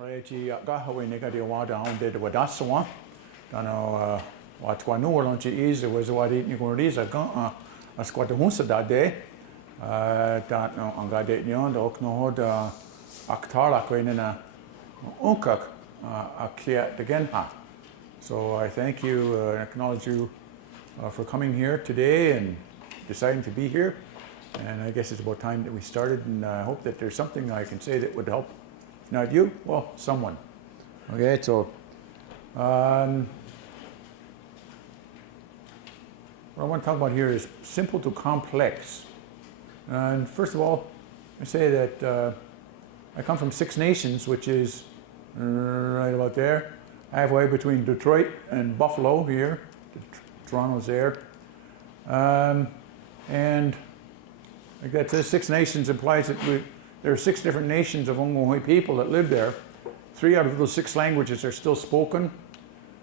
Reji Owennatekha de Wada on de Wadaswa. Dano what Quanu Lonchi is was what it Nicorisa gun a squat the Hunsa that day. That no Angade Nyon, the Okno the Aktala Quenina Unkak Akia the Genha. So I thank you and acknowledge you for coming here today and deciding to be here. And I guess it's about time that we started, and I hope that there's something I can say that would help. Not you, well, someone. Okay, so what I want to talk about here is simple to complex. And first of all, I say that I come from Six Nations, which is right about there, halfway between Detroit and Buffalo here. Toronto's there. And like that says Six Nations implies that there are 6 different nations of Ong'ong'e people that live there. 3 out of those 6 languages are still spoken.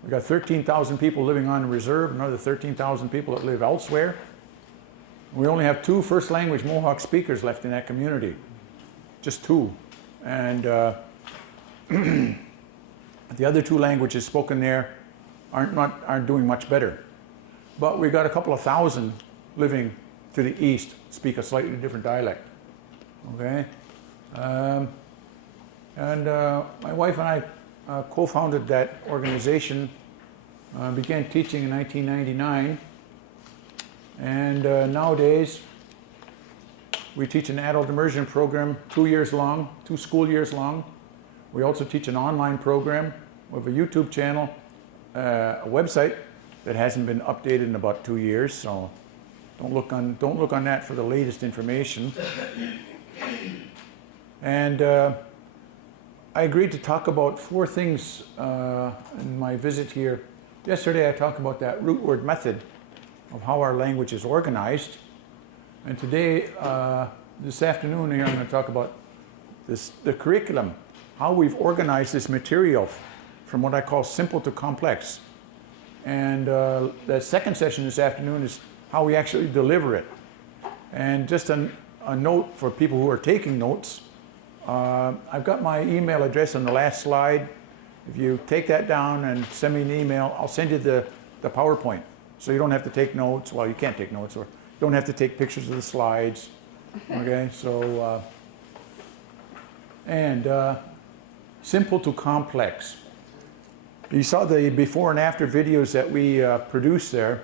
We've got 13,000 people living on reserve, another 13,000 people that live elsewhere. We only have 2 first language Mohawk speakers left in that community. Just 2. And the other 2 languages spoken there aren't doing much better. But we've got a couple of thousand living to the east, speak a slightly different dialect. Okay? My wife and I co-founded that organization, began teaching in 1999, and nowadays we teach an adult immersion program 2 years long, 2 school years long. We also teach an online program. We have a YouTube channel, a website that hasn't been updated in about 2 years, so don't look on that for the latest information. And I agreed to talk about 4 things in my visit here. Yesterday I talked about that root word method of how our language is organized. And today, this afternoon here, I'm going to talk about the curriculum, how we've organized this material from what I call simple to complex. And the second session this afternoon is how we actually deliver it. And just a note for people who are taking notes, I've got my email address on the last slide. If you take that down and send me an email, I'll send you the PowerPoint. So you don't have to take notes. Well, you can't take notes, or you don't have to take pictures of the slides. Okay, so, simple to complex. You saw the before and after videos that we produced there.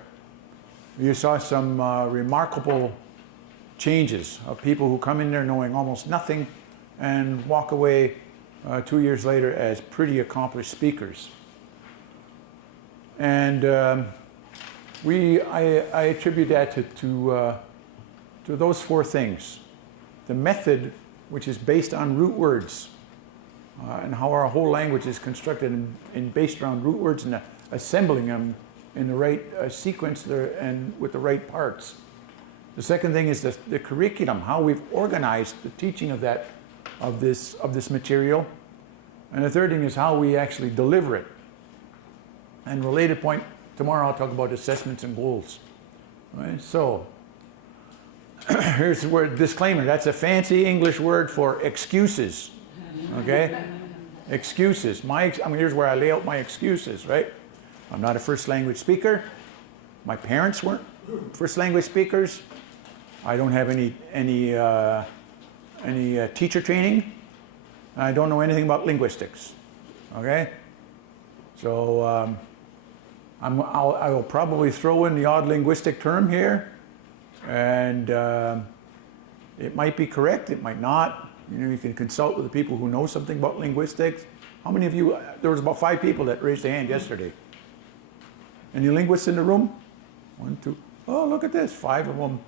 You saw some remarkable changes of people who come in there knowing almost nothing and walk away 2 years later as pretty accomplished speakers. And I attribute that to those 4 things. The method, which is based on root words, and how our whole language is constructed and based around root words and assembling them in the right sequence and with the right parts. The second thing is the curriculum, how we've organized the teaching of this material. And the third thing is how we actually deliver it. And related point, tomorrow I'll talk about assessments and goals. Right? So, here's the word disclaimer. That's a fancy English word for excuses. Okay? Excuses. Here's where I lay out my excuses, right? I'm not a first language speaker. My parents weren't first language speakers. I don't have any teacher training. I don't know anything about linguistics. Okay? So I will probably throw in the odd linguistic term here, and it might be correct, it might not. You know, you can consult with the people who know something about linguistics. How many of you? There was about 5 people that raised their hand yesterday. Any linguists in the room? 1, 2. Oh, look at this, 5 of them.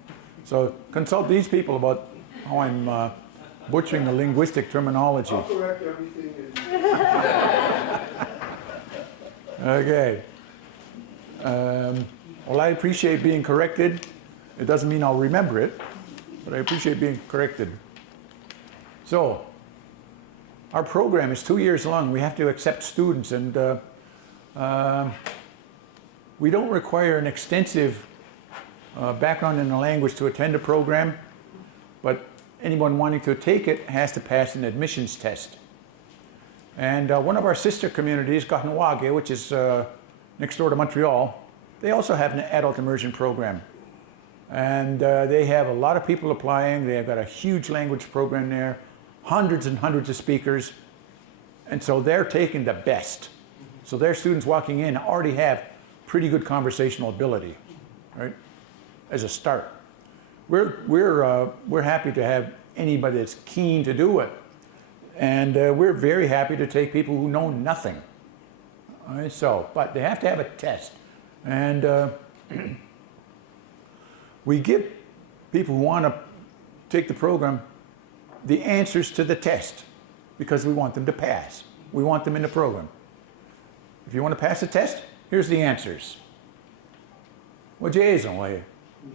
So consult these people about how I'm butchering the linguistic terminology. I'll correct everything. Okay. Well, I appreciate being corrected. It doesn't mean I'll remember it, but I appreciate being corrected. So, our program is 2 years long. We have to accept students, and we don't require an extensive background in the language to attend a program, but anyone wanting to take it has to pass an admissions test. And one of our sister communities, Kahnawake, which is next door to Montreal, they also have an adult immersion program. And they have a lot of people applying. They've got a huge language program there, hundreds and hundreds of speakers. And so they're taking the best. So their students walking in already have pretty good conversational ability, right, as a start. We're happy to have anybody that's keen to do it. And we're very happy to take people who know nothing. All right, so, but they have to have a test. And we give people who want to take the program the answers to the test because we want them to pass. We want them in the program. If you want to pass the test, here's the answers. Well, Jason, way.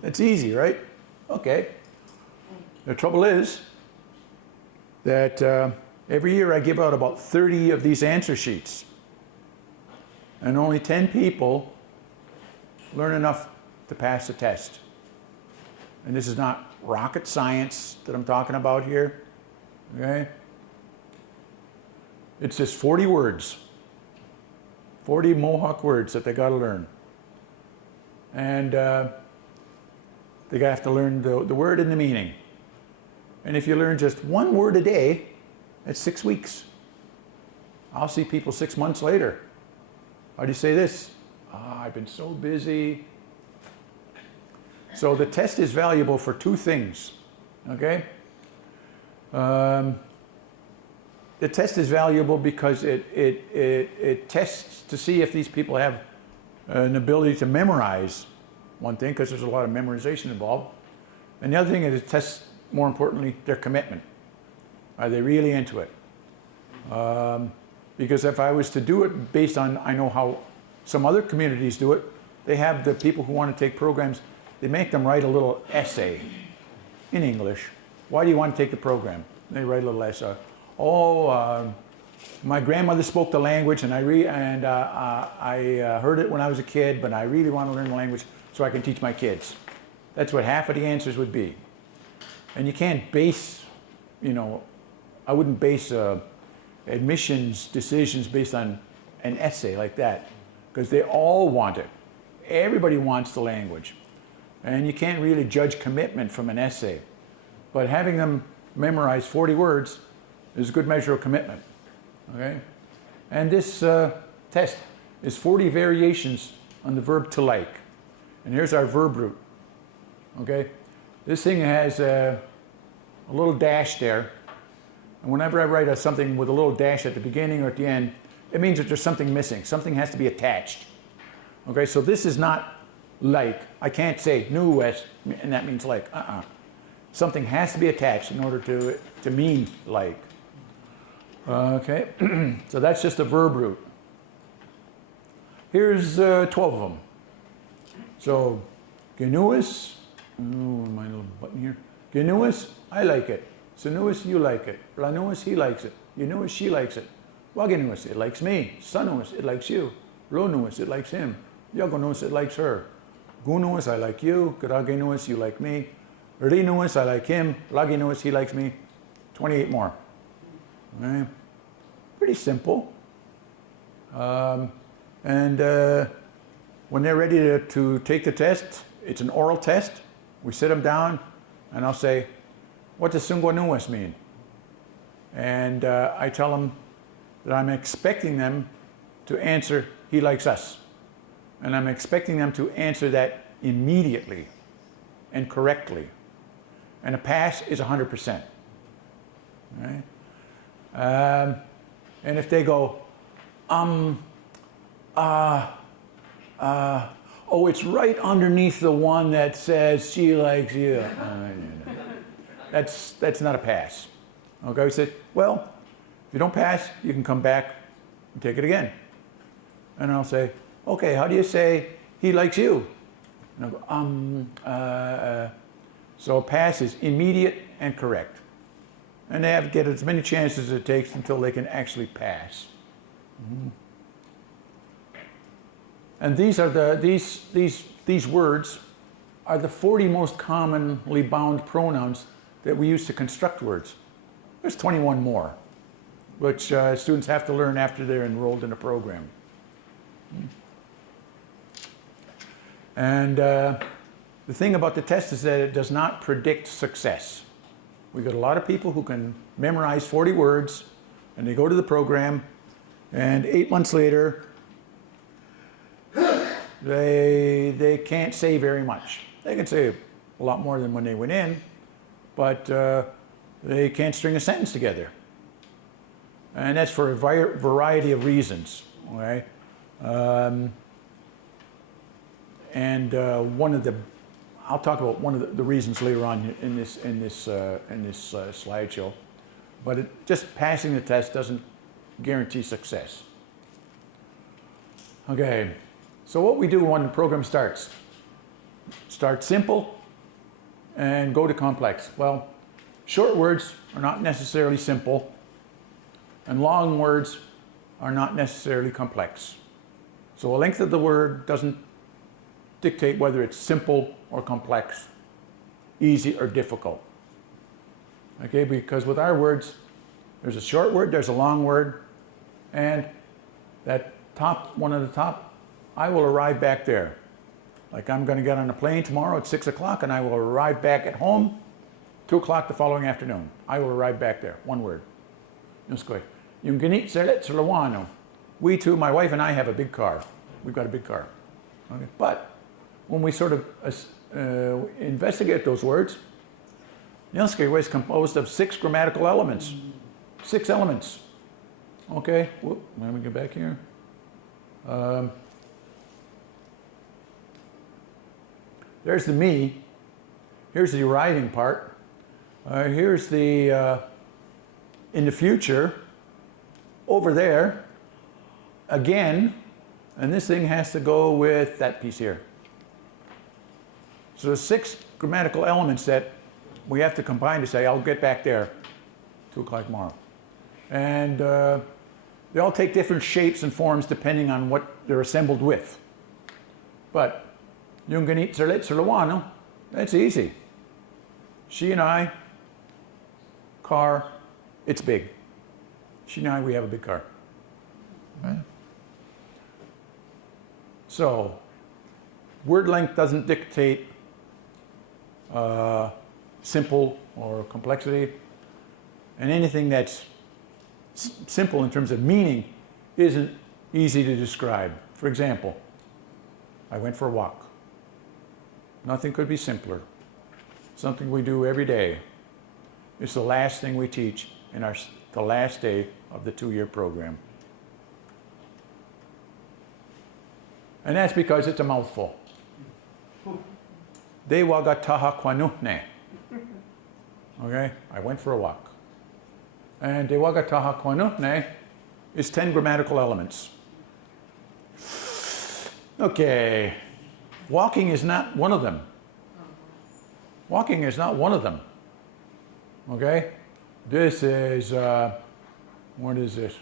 That's easy, right? Okay. The trouble is that every year I give out about 30 of these answer sheets. And only 10 people learn enough to pass the test. And this is not rocket science that I'm talking about here, okay? It's just 40 words, 40 Mohawk words that they got to learn. And they have to learn the word and the meaning. And if you learn just one word a day, that's 6 weeks. I'll see people 6 months later. How do you say this? I've been so busy. So the test is valuable for two things, okay? The test is valuable because it tests to see if these people have an ability to memorize one thing, because there's a lot of memorization involved. And the other thing is it tests, more importantly, their commitment. Are they really into it? Because if I was to do it based on, I know how some other communities do it, they have the people who want to take programs, they make them write a little essay in English. Why do you want to take the program? They write a little essay. My grandmother spoke the language and I heard it when I was a kid, but I really want to learn the language so I can teach my kids. That's what half of the answers would be. And you can't base, I wouldn't base admissions decisions based on an essay like that, because they all want it. Everybody wants the language. And you can't really judge commitment from an essay. But having them memorize 40 words is a good measure of commitment. Okay? And this test is 40 variations on the verb to like. And here's our verb root. Okay? This thing has a little dash there. And whenever I write something with a little dash at the beginning or at the end, it means that there's something missing. Something has to be attached. Okay, so this is not like. I can't say new west, and that means like. Something has to be attached in order to mean like. Okay, so that's just a verb root. Here's 12 of them. So, genuis, my little button here. Genuis, I like it. Sanuis, you like it. Lanuis, he likes it. Unuis, she likes it. Wagenuis, it likes me. Sanuis, it likes you. Lonuis, it likes him. Yagonuis, it likes her. Gunuis, I like you. Garagenuis, you like me. Rinuis, I like him. Laginuis, he likes me. 28 more. Okay. Pretty simple. When they're ready to take the test, it's an oral test. We sit them down, and I'll say, what does Sunguanuas mean? And I tell them that I'm expecting them to answer, he likes us. And I'm expecting them to answer that immediately and correctly. And a pass is 100%. Right? And if they go, oh, it's right underneath the one that says she likes you. That's not a pass. Okay, we say, well, if you don't pass, you can come back and take it again. And I'll say, okay, how do you say he likes you? And I'll go, so a pass is immediate and correct. And they have to get as many chances as it takes until they can actually pass. Mm-hmm. And these are these words are the 40 most commonly bound pronouns that we use to construct words. There's 21 more. which students have to learn after they're enrolled in a program. And the thing about the test is that it does not predict success. We got a lot of people who can memorize 40 words, and they go to the program, and 8 months later, they can't say very much. They can say a lot more than when they went in, but they can't string a sentence together. And that's for a variety of reasons, okay? I'll talk about one of the reasons later on in this slideshow, but just passing the test doesn't guarantee success. Okay, so what we do when the program starts? Start simple and go to complex. Well, short words are not necessarily simple, and long words are not necessarily complex. So the length of the word doesn't dictate whether it's simple or complex, easy or difficult. Okay, because with our words, there's a short word, there's a long word, and that top, one at the top, I will arrive back there. Like I'm going to get on a plane tomorrow at 6 o'clock and I will arrive back at home 2 o'clock the following afternoon. I will arrive back there, one word. We too, my wife and I have a big car. We've got a big car. Okay. But when we sort of investigate those words, Yunske is composed of 6 grammatical elements. 6 elements. Okay, whoop, let me get back here. There's the me. Here's the arriving part. Here's the in the future. Over there, again, and this thing has to go with that piece here. So there's 6 grammatical elements that we have to combine to say, I'll get back there 2 o'clock tomorrow. And they all take different shapes and forms depending on what they're assembled with. But that's easy. She and I, car, it's big. She and I, we have a big car. Right? So, word length doesn't dictate simple or complexity, and anything that's simple in terms of meaning isn't easy to describe. For example, I went for a walk. Nothing could be simpler. Something we do every day. It's the last thing we teach in the last day of the 2-year program. And that's because it's a mouthful. De wagataha kwanuhne. Okay, I went for a walk. And de wagataha kwanuhne is 10 grammatical elements. Okay, walking is not one of them. Walking is not one of them. Okay, this is, what is this?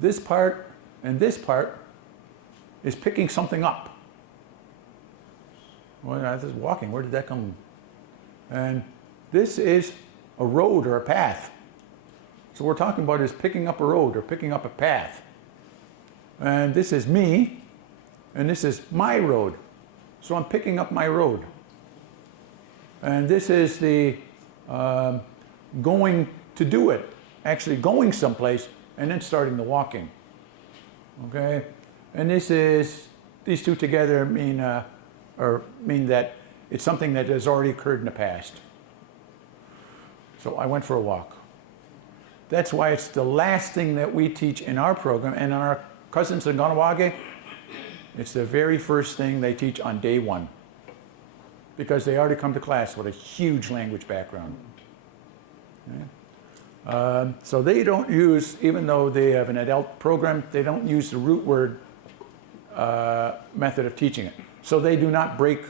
This part and this part is picking something up. Well, this is walking. Where did that come? And this is a road or a path. So what we're talking about is picking up a road or picking up a path. And this is me, and this is my road. So I'm picking up my road. And this is the going to do it, actually going someplace and then starting the walking. Okay? And this is, these two together mean that it's something that has already occurred in the past. So I went for a walk. That's why it's the last thing that we teach in our program, and in our cousins in Ganawage, it's the very first thing they teach on day 1. Because they already come to class with a huge language background. Okay? So they don't use, even though they have an adult program, they don't use the root word method of teaching it. So they do not break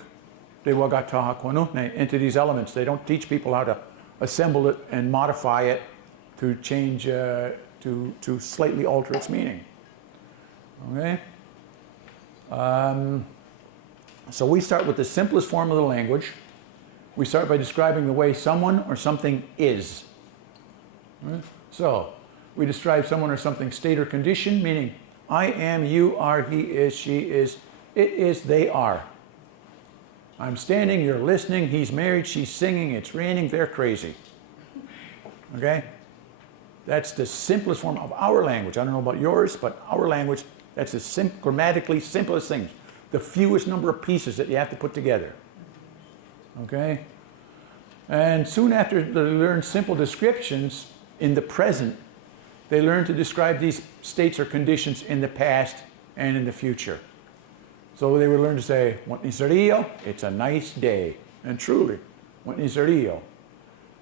de wagataha kwanuhne into these elements. They don't teach people how to assemble it and modify it to change, to slightly alter its meaning. Okay? So we start with the simplest form of the language. We start by describing the way someone or something is. Right? So, we describe someone or something state or condition, meaning I am, you are, he is, she is, it is, they are. I'm standing, you're listening, he's married, she's singing, it's raining, they're crazy. Okay? That's the simplest form of our language. I don't know about yours, but our language, that's the grammatically simplest thing. The fewest number of pieces that you have to put together. Okay? And soon after they learn simple descriptions in the present, they learn to describe these states or conditions in the past and in the future. So they would learn to say, "What is Rio? It's a nice day." And truly, what is Rio?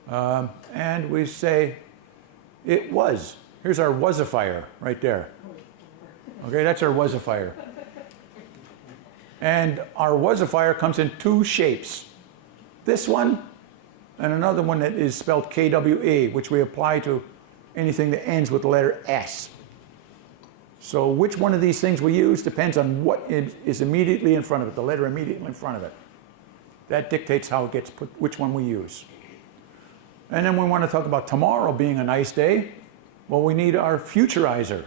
And we say, "It was." Here's our wasifier right there. Okay, that's our wasifier. And our wasifier comes in two shapes. This one and another one that is spelled KWA, which we apply to anything that ends with the letter S. So which one of these things we use depends on what is immediately in front of it, the letter immediately in front of it. That dictates how it gets put, which one we use. And then we want to talk about tomorrow being a nice day. Well, we need our futurizer,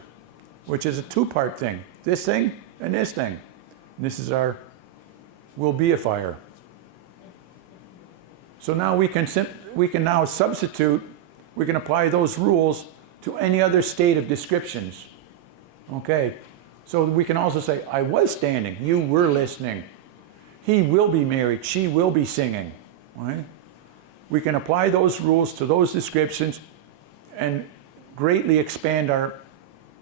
which is a two-part thing. This thing and this thing. And this is our will-beifier. So now we can now substitute, we can apply those rules to any other state of descriptions. Okay, so we can also say, I was standing, you were listening. He will be married, she will be singing. Right? We can apply those rules to those descriptions and greatly expand our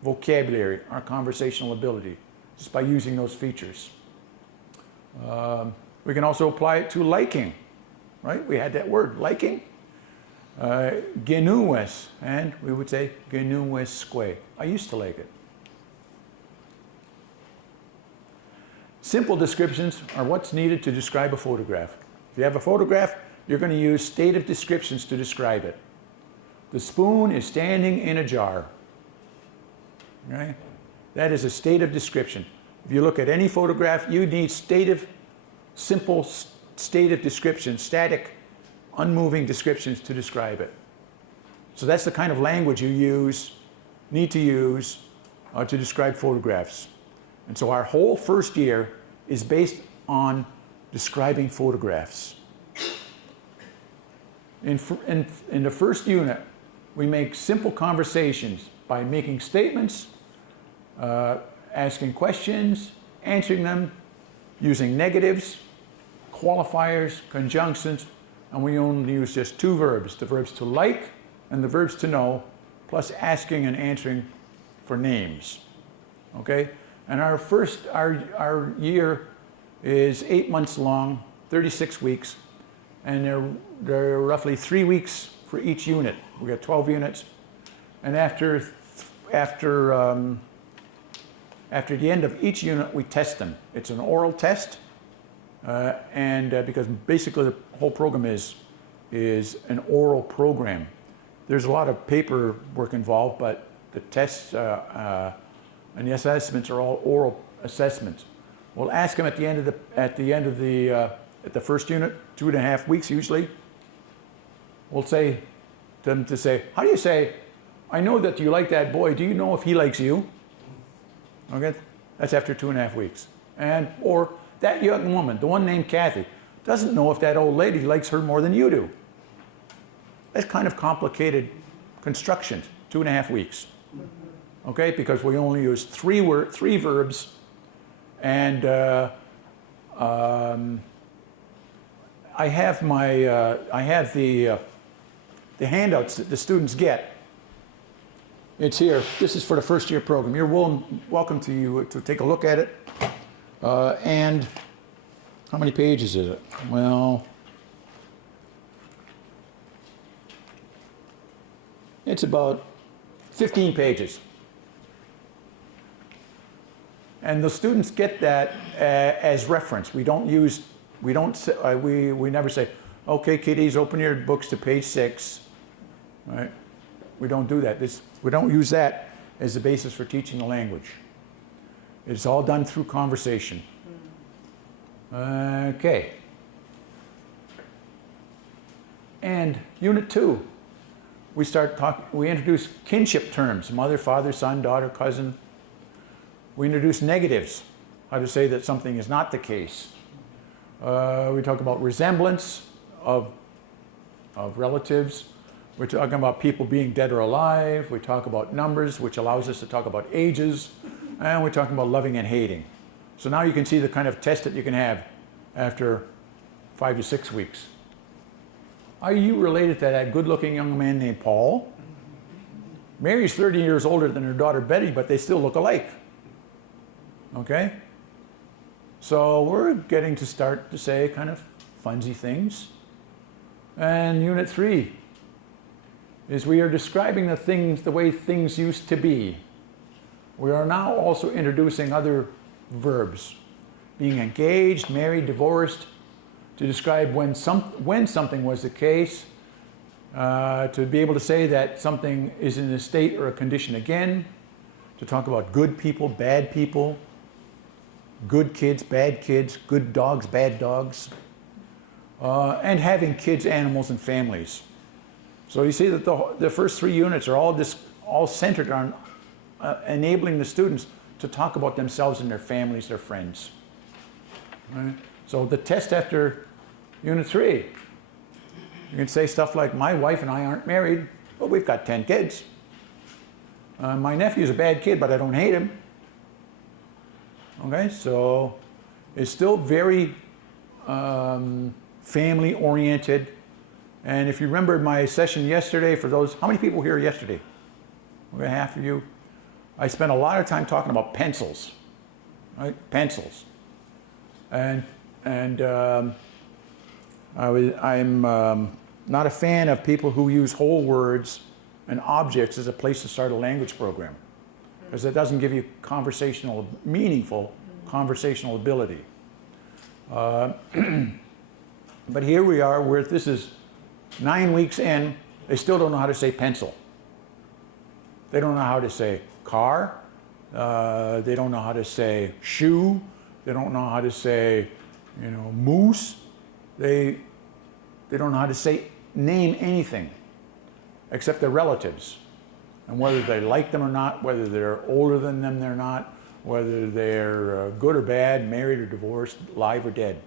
vocabulary, our conversational ability, just by using those features. We can also apply it to liking. Right? We had that word, liking. Genues, and we would say genuesque. I used to like it. Simple descriptions are what's needed to describe a photograph. If you have a photograph, you're going to use state of descriptions to describe it. The spoon is standing in a jar. Right? That is a state of description. If you look at any photograph, you need simple state of description, static, unmoving descriptions to describe it. So that's the kind of language you need to use to describe photographs. And so our whole first year is based on describing photographs. In the first unit, we make simple conversations by making statements, asking questions, answering them, using negatives, qualifiers, conjunctions, and we only use just two verbs, the verbs to like and the verbs to know, plus asking and answering for names. Okay? And our year is 8 months long, 36 weeks, and there are roughly 3 weeks for each unit. We got 12 units, and after the end of each unit, we test them. It's an oral test. Because basically the whole program is an oral program. There's a lot of paperwork involved, but the tests and the assessments are all oral assessments. We'll ask them at the first unit, 2.5 weeks usually. We'll say to them how do you say, I know that you like that boy, do you know if he likes you? Okay, that's after 2.5 weeks. Or that young woman, the one named Kathy, doesn't know if that old lady likes her more than you do. That's kind of complicated construction, 2.5 weeks. Okay, because we only use three verbs, and I have the handouts that the students get. It's here. This is for the first year program. You're welcome to take a look at it. And how many pages is it? Well, it's about 15 pages. And the students get that as reference. We never say, okay, kiddies, open your books to page 6. Right? We don't do that. We don't use that as the basis for teaching the language. It's all done through conversation. Okay. And Unit 2. we introduce kinship terms, mother, father, son, daughter, cousin. We introduce negatives, how to say that something is not the case. We talk about resemblance of relatives. We're talking about people being dead or alive. We talk about numbers, which allows us to talk about ages. And we're talking about loving and hating. So now you can see the kind of test that you can have after 5 to 6 weeks. Are you related to that good-looking young man named Paul? Mary's 30 years older than her daughter Betty, but they still look alike. Okay? So we're getting to start to say kind of funsy things. And Unit 3 is we are describing the way things used to be. We are now also introducing other verbs. Being engaged, married, divorced, to describe when something was the case, to be able to say that something is in a state or a condition again, to talk about good people, bad people, good kids, good dogs, bad dogs, and having kids, animals, and families. So you see that the first 3 units are all centered on enabling the students to talk about themselves and their families, their friends. Right? So the test after Unit 3, you can say stuff like, my wife and I aren't married, but we've got 10 kids. My nephew's a bad kid, but I don't hate him. Okay, so it's still very family-oriented. And if you remember my session yesterday, for those, how many people were here yesterday? Okay, half of you. I spent a lot of time talking about pencils, right? Pencils. And I'm not a fan of people who use whole words and objects as a place to start a language program, because it doesn't give you meaningful conversational ability. But here we are, where this is 9 weeks in, they still don't know how to say pencil. They don't know how to say car. They don't know how to say shoe. They don't know how to say, moose. They don't know how to name anything except their relatives. And whether they like them or not, whether they're older than them or not, whether they're good or bad, married or divorced, alive or dead.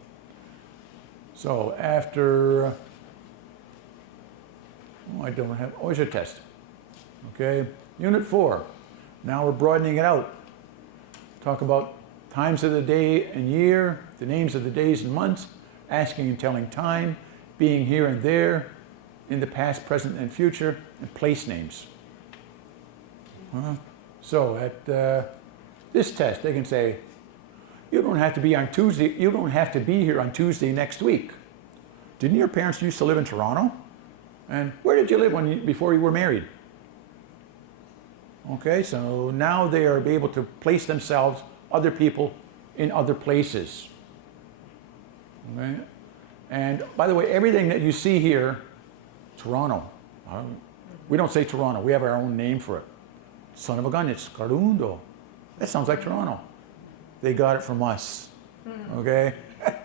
So after, it's a test. Okay, Unit 4. Now we're broadening it out. Talk about times of the day and year, the names of the days and months, asking and telling time, being here and there, in the past, present, and future, and place names. So at this test, they can say, you don't have to be on Tuesday, you don't have to be here on Tuesday next week. Didn't your parents used to live in Toronto? And where did you live before you were married? Okay, so now they are able to place themselves, other people, in other places. Okay? And by the way, everything that you see here, Toronto. We don't say Toronto, we have our own name for it. Son of a gun, it's Carundo. That sounds like Toronto. They got it from us. Okay?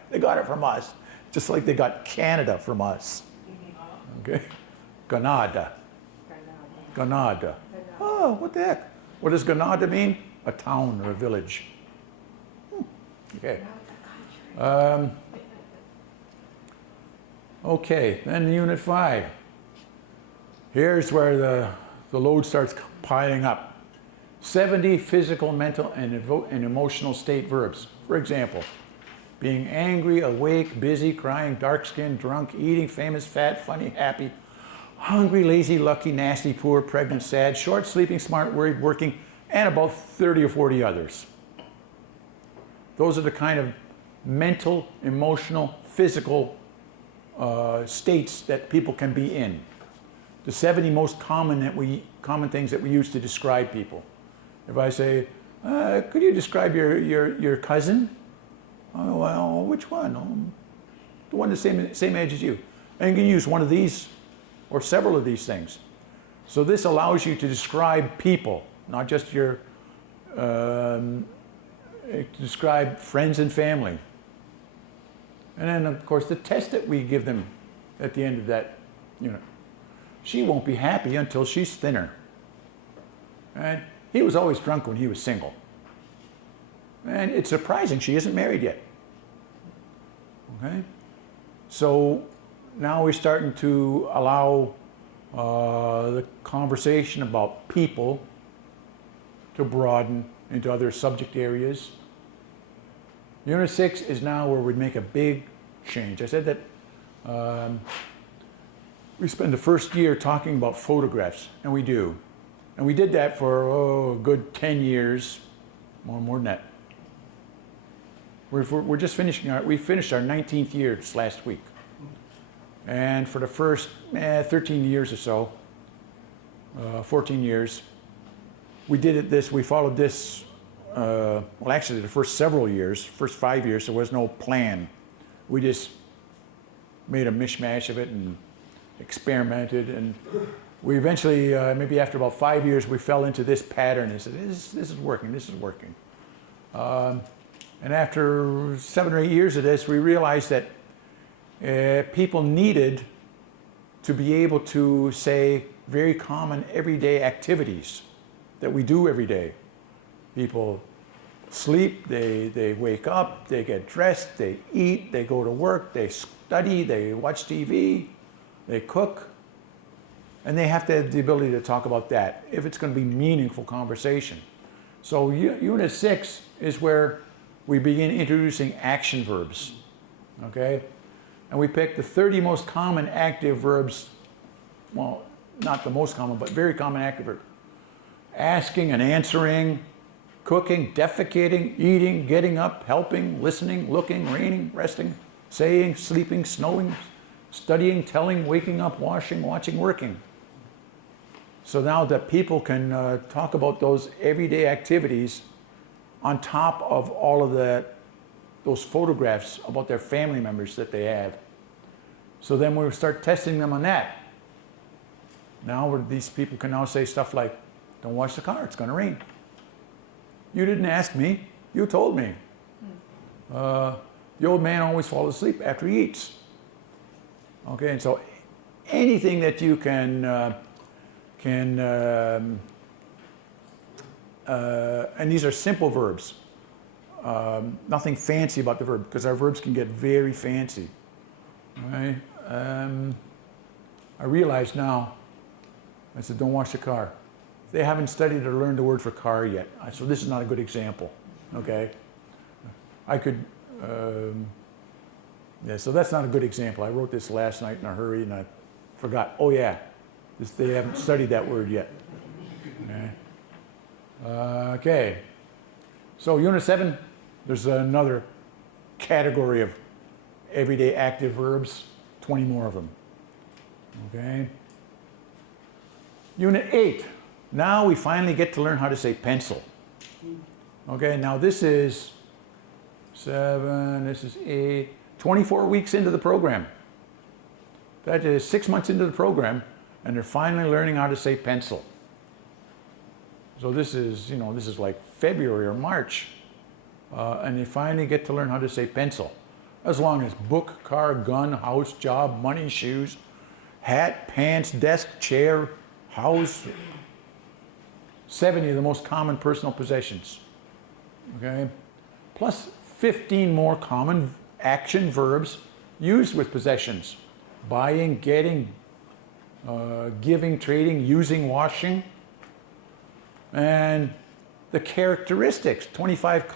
They got it from us. Just like they got Canada from us. Okay? Granada. Granada. Oh, what the heck? What does Granada mean? A town or a village. Okay. Okay, then Unit 5. Here's where the load starts piling up. 70 physical, mental, and emotional state verbs. For example, being angry, awake, busy, crying, dark-skinned, drunk, eating, famous, fat, funny, happy, hungry, lazy, lucky, nasty, poor, pregnant, sad, short, sleeping, smart, worried, working, and about 30 or 40 others. Those are the kind of mental, emotional, physical states that people can be in. The 70 most common things that we use to describe people. If I say, could you describe your cousin? Oh, well, which one? Oh, the one the same age as you. And you can use one of these or several of these things. So this allows you to describe people, not just to describe friends and family. And then, of course, the test that we give them at the end of that unit. she won't be happy until she's thinner. And he was always drunk when he was single. And it's surprising she isn't married yet. Okay? So now we're starting to allow the conversation about people to broaden into other subject areas. Unit 6 is now where we make a big change. I said that we spend the first year talking about photographs, and we do. And we did that for a good 10 years, more than that. We're just finishing we finished our 19th year just last week. And for the first 13 years or so, 14 years, we followed this, well actually the first several years, first 5 years, there was no plan. We just made a mishmash of it and experimented, and we eventually, maybe after about 5 years, we fell into this pattern and said, this is working, this is working. And after 7 or 8 years of this, we realized that people needed to be able to say very common everyday activities that we do every day. People sleep, they wake up, they get dressed, they eat, they go to work, they study, they watch TV, they cook, and they have to have the ability to talk about that if it's going to be meaningful conversation. So Unit 6 is where we begin introducing action verbs, okay? And we pick the 30 most common active verbs, well, not the most common, but very common active verbs. Asking and answering, cooking, defecating, eating, getting up, helping, listening, looking, raining, resting, saying, sleeping, snowing, studying, telling, waking up, washing, watching, working. So now that people can talk about those everyday activities on top of all of those photographs about their family members that they have. So then we start testing them on that. Now these people can now say stuff like, don't wash the car, it's going to rain. You didn't ask me, you told me. The old man always falls asleep after he eats. Okay, and so anything that you can and these are simple verbs. Nothing fancy about the verb, because our verbs can get very fancy. Right? I realize now, I said, don't wash the car. They haven't studied or learned the word for car yet. So this is not a good example, okay? I could, yeah, so that's not a good example. I wrote this last night in a hurry and I forgot, oh yeah, they haven't studied that word yet. Okay. Okay, so Unit 7, there's another category of everyday active verbs, 20 more of them. Okay. Unit 8, now we finally get to learn how to say pencil. Okay, now this is 7, this is 8, 24 weeks into the program. That is 6 months into the program, and they're finally learning how to say pencil. So this is, this is like February or March, and they finally get to learn how to say pencil. As long as book, car, gun, house, job, money, shoes, hat, pants, desk, chair, house, 70 of the most common personal possessions, okay? Plus 15 more common action verbs used with possessions. Buying, getting, giving, trading, using, washing. And the characteristics, 25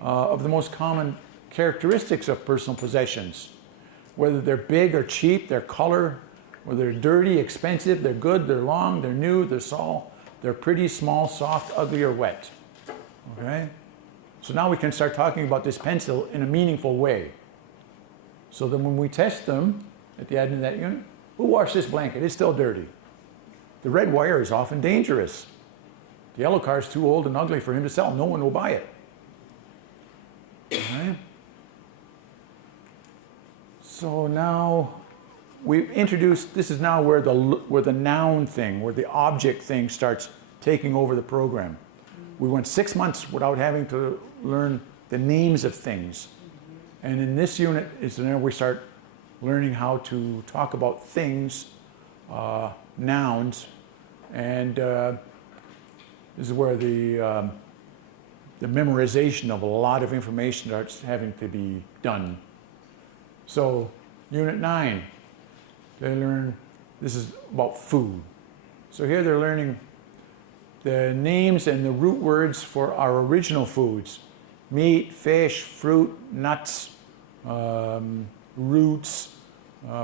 of the most common characteristics of personal possessions. Whether they're big or cheap, their color, whether they're dirty, expensive, they're good, they're long, they're new, they're small, they're pretty, small, soft, ugly, or wet. Okay? So now we can start talking about this pencil in a meaningful way. So then when we test them at the end of that unit, who washed this blanket? It's still dirty. The red wire is often dangerous. The yellow car is too old and ugly for him to sell. No one will buy it. Okay. So now we've introduced, this is now where the noun thing, where the object thing starts taking over the program. We went 6 months without having to learn the names of things. And in this unit is where we start learning how to talk about things nouns, and this is where the memorization of a lot of information starts having to be done. So, Unit 9, they learn, this is about food. So here they're learning the names and the root words for our original foods. Meat, fish, fruit, nuts, roots,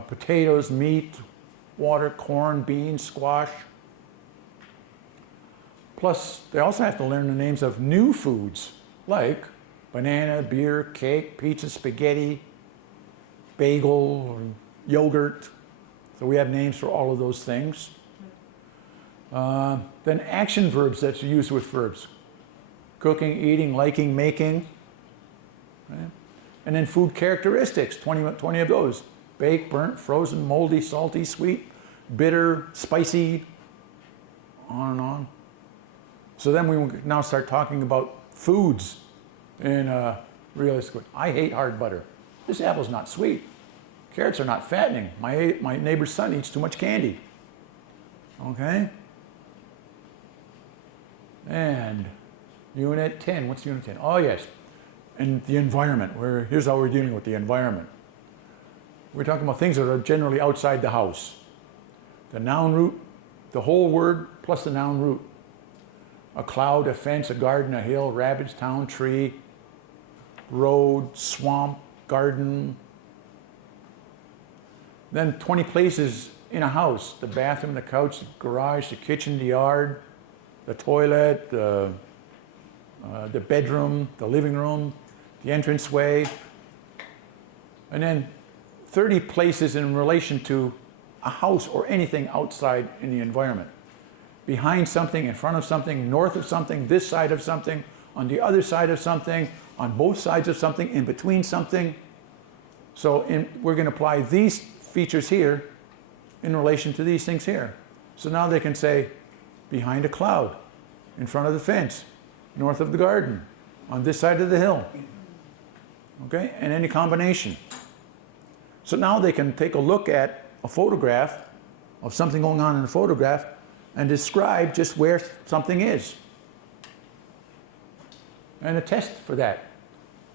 potatoes, meat, water, corn, beans, squash. Plus, they also have to learn the names of new foods, like banana, beer, cake, pizza, spaghetti, bagel, yogurt. So we have names for all of those things. Then action verbs that's used with verbs. Cooking, eating, liking, making. Right? And then food characteristics, 20 of those. Baked, burnt, frozen, moldy, salty, sweet, bitter, spicy, on and on. So then we now start talking about foods in a realistic way. I hate hard butter. This apple's not sweet. Carrots are not fattening. My neighbor's son eats too much candy. Okay? And Unit 10, what's Unit 10? Oh yes, and the environment. Here's how we're dealing with the environment. We're talking about things that are generally outside the house. The noun root, the whole word plus the noun root. A cloud, a fence, a garden, a hill, rabbits, town, tree, road, swamp, garden. Then 20 places in a house. The bathroom, the couch, the garage, the kitchen, the yard, the toilet, the bedroom, the living room, the entranceway. And then 30 places in relation to a house or anything outside in the environment. Behind something, in front of something, north of something, this side of something, on the other side of something, on both sides of something, in between something. So we're going to apply these features here in relation to these things here. So now they can say behind a cloud, in front of the fence, north of the garden, on this side of the hill. Okay, and any combination. So now they can take a look at a photograph of something going on in the photograph and describe just where something is. And a test for that.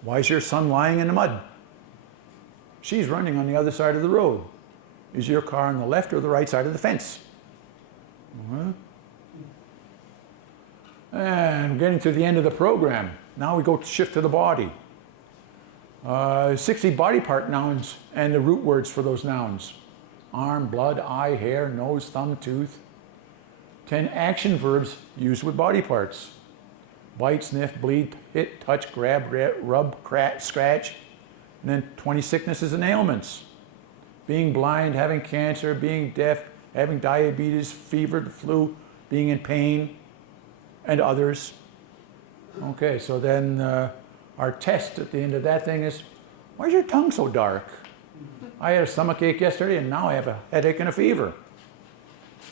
Why is your son lying in the mud? She's running on the other side of the road. Is your car on the left or the right side of the fence? And getting to the end of the program. Now we go shift to the body. 60 body part nouns and the root words for those nouns. Arm, blood, eye, hair, nose, thumb, tooth. 10 action verbs used with body parts. Bite, sniff, bleed, hit, touch, grab, rub, scratch. And then 20 sicknesses and ailments. Being blind, having cancer, being deaf, having diabetes, fever, the flu, being in pain, and others. Okay, so then our test at the end of that thing is, why is your tongue so dark? I had a stomachache yesterday and now I have a headache and a fever.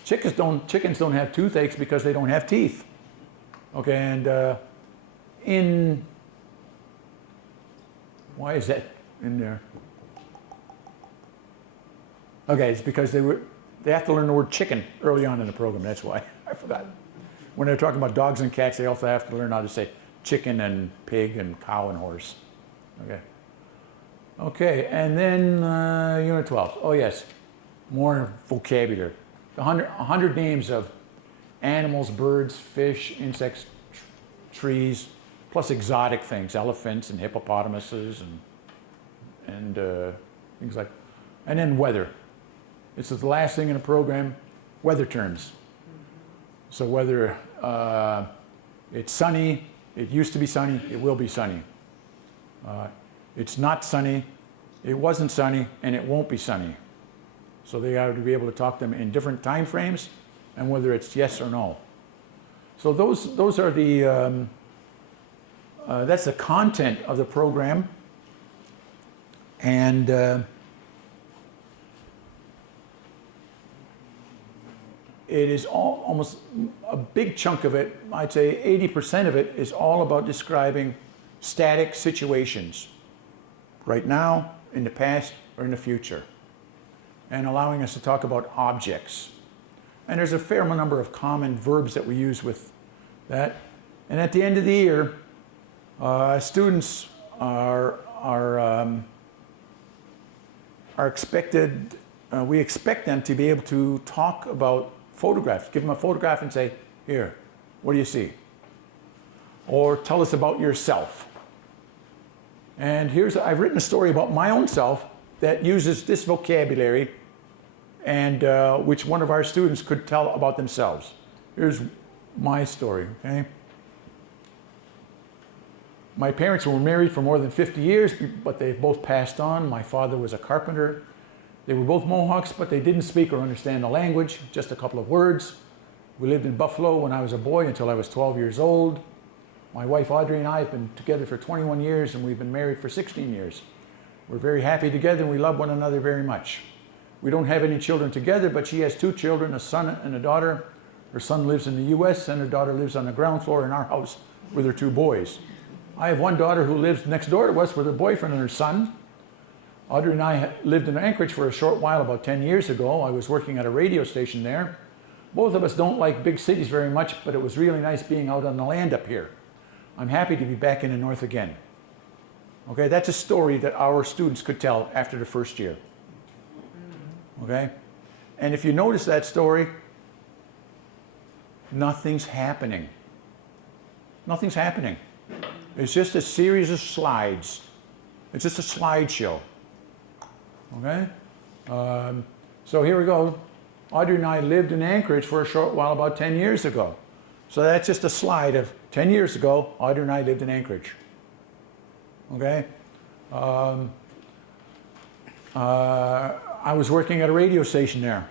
Chickens don't have toothaches because they don't have teeth. Okay, and why is that in there? Okay, it's because they have to learn the word chicken early on in the program, that's why. I forgot. When they're talking about dogs and cats, they also have to learn how to say chicken and pig and cow and horse. Okay. Okay, and then Unit 12. Oh yes, more vocabulary. 100 names of animals, birds, fish, insects, trees, plus exotic things, elephants and hippopotamuses and things like that. And then weather. It's the last thing in the program, weather terms. So whether it's sunny, it used to be sunny, it will be sunny. It's not sunny, it wasn't sunny, and it won't be sunny. So they have to be able to talk to them in different time frames and whether it's yes or no. So those are the, that's the content of the program. And it is almost a big chunk of it, I'd say 80% of it is all about describing static situations. Right now, in the past, or in the future. and allowing us to talk about objects. And there's a fair number of common verbs that we use with that. And at the end of the year, students are expected, we expect them to be able to talk about photographs. Give them a photograph and say, here, what do you see? Or tell us about yourself. And I've written a story about my own self that uses this vocabulary, and which one of our students could tell about themselves. Here's my story, okay? My parents were married for more than 50 years, but they've both passed on. My father was a carpenter. They were both Mohawks, but they didn't speak or understand the language, just a couple of words. We lived in Buffalo when I was a boy until I was 12 years old. My wife Audrey and I have been together for 21 years, and we've been married for 16 years. We're very happy together, and we love one another very much. We don't have any children together, but she has 2 children, a son and a daughter. Her son lives in the US, and her daughter lives on the ground floor in our house with her 2 boys. I have one daughter who lives next door to us with her boyfriend and her son. Audrey and I lived in Anchorage for a short while, about 10 years ago. I was working at a radio station there. Both of us don't like big cities very much, but it was really nice being out on the land up here. I'm happy to be back in the north again. Okay, that's a story that our students could tell after the first year. Okay? And if you notice that story, nothing's happening. Nothing's happening. It's just a series of slides. It's just a slideshow. Okay? So here we go. Audrey and I lived in Anchorage for a short while about 10 years ago. So that's just a slide of 10 years ago, Audrey and I lived in Anchorage. Okay? I was working at a radio station there.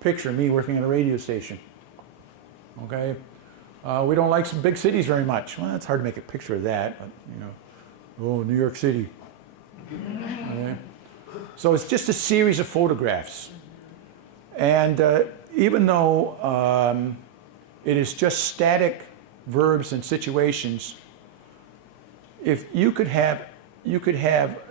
Picture me working at a radio station. Okay? We don't like some big cities very much. Well, it's hard to make a picture of that, but, you know. Oh, New York City. Okay? So it's just a series of photographs. And even though it is just static verbs and situations, if you could have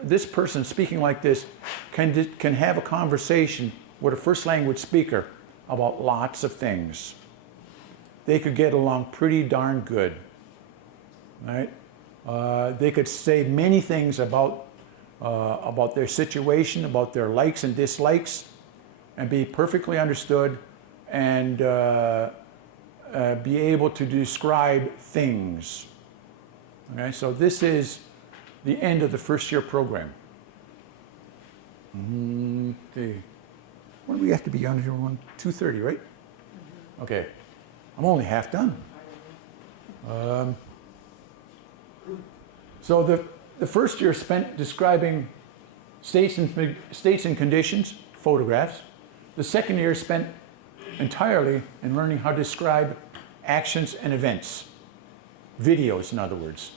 this person speaking like this can have a conversation with a first language speaker about lots of things. They could get along pretty darn good, right? They could say many things about their situation, about their likes and dislikes, and be perfectly understood and be able to describe things. Okay, so this is the end of the first year program. Okay. When do we have to be on here? 2:30, right? Okay. I'm only half done. So the first year spent describing states and conditions, photographs. The second year spent entirely in learning how to describe actions and events. Videos, in other words.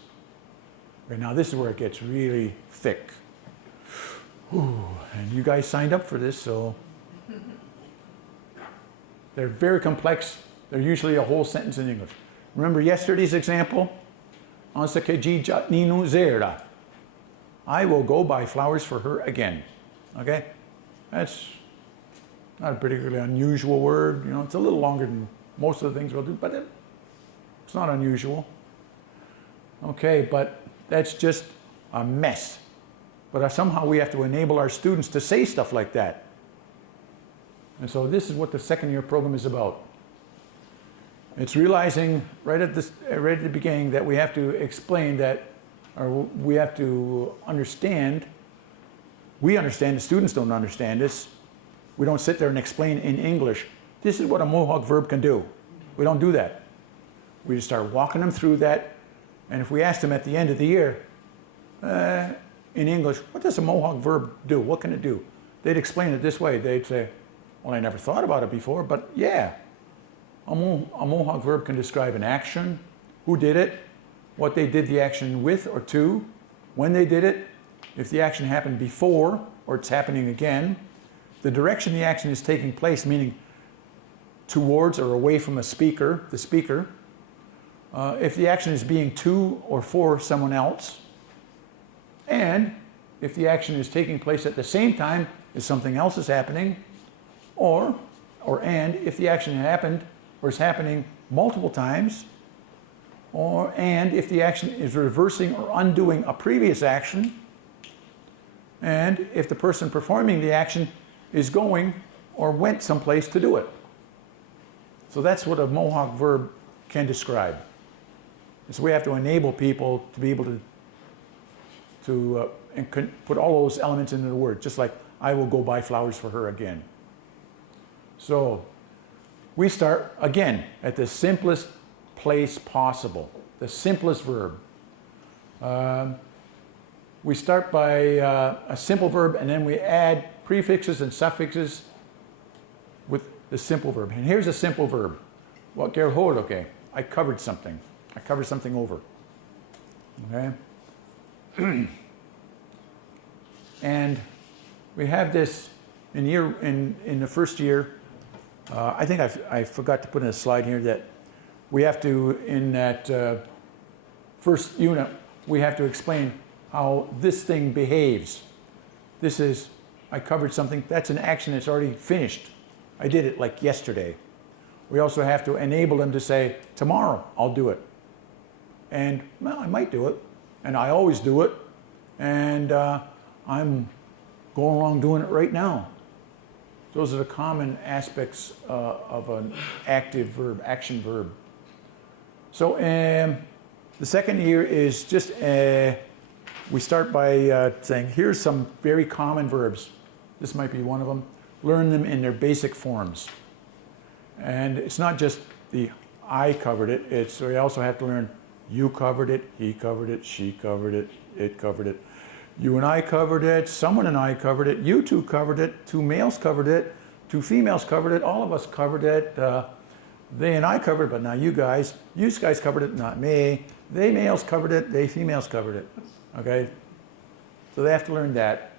Okay, now this is where it gets really thick. Ooh, and you guys signed up for this, so they're very complex. They're usually a whole sentence in English. Remember yesterday's example? I will go buy flowers for her again. Okay? That's not a particularly unusual word. You know, it's a little longer than most of the things we'll do, but it's not unusual. Okay, but that's just a mess. But somehow we have to enable our students to say stuff like that. And so this is what the second year program is about. It's realizing right at the beginning that we have to explain that, or we have to understand. We understand, the students don't understand this. We don't sit there and explain in English, this is what a Mohawk verb can do. We don't do that. We just start walking them through that. And if we ask them at the end of the year, in English, what does a Mohawk verb do? What can it do? They'd explain it this way. They'd say, well, I never thought about it before, but yeah. A Mohawk verb can describe an action, who did it, what they did the action with or to, when they did it, if the action happened before or it's happening again, the direction the action is taking place, meaning towards or away from a speaker, the speaker, if the action is being to or for someone else, and if the action is taking place at the same time as something else is happening, or and if the action happened or is happening multiple times, and if the action is reversing or undoing a previous action, and if the person performing the action is going or went someplace to do it. So that's what a Mohawk verb can describe. And so we have to enable people to be able to put all those elements into the word, just like I will go buy flowers for her again. So we start again at the simplest place possible, the simplest verb. We start by a simple verb, and then we add prefixes and suffixes with the simple verb. And here's a simple verb. What gerholoke? I covered something. I covered something over. Okay? And we have this in the first year. I think I forgot to put in a slide here that we have to, in that first unit, we have to explain how this thing behaves. This is, I covered something. That's an action that's already finished. I did it like yesterday. We also have to enable them to say, tomorrow I'll do it. And, well, I might do it. And I always do it. And I'm going along doing it right now. Those are the common aspects of an active verb, action verb. So the second year is just, we start by saying, here's some very common verbs. This might be one of them. Learn them in their basic forms. And it's not just the I covered it. So we also have to learn you covered it, he covered it, she covered it covered it. You and I covered it, someone and I covered it, you two covered it, two males covered it, two females covered it, all of us covered it. They and I covered it, but not you guys. You guys covered it, not me. They males covered it, they females covered it. Okay? So they have to learn that.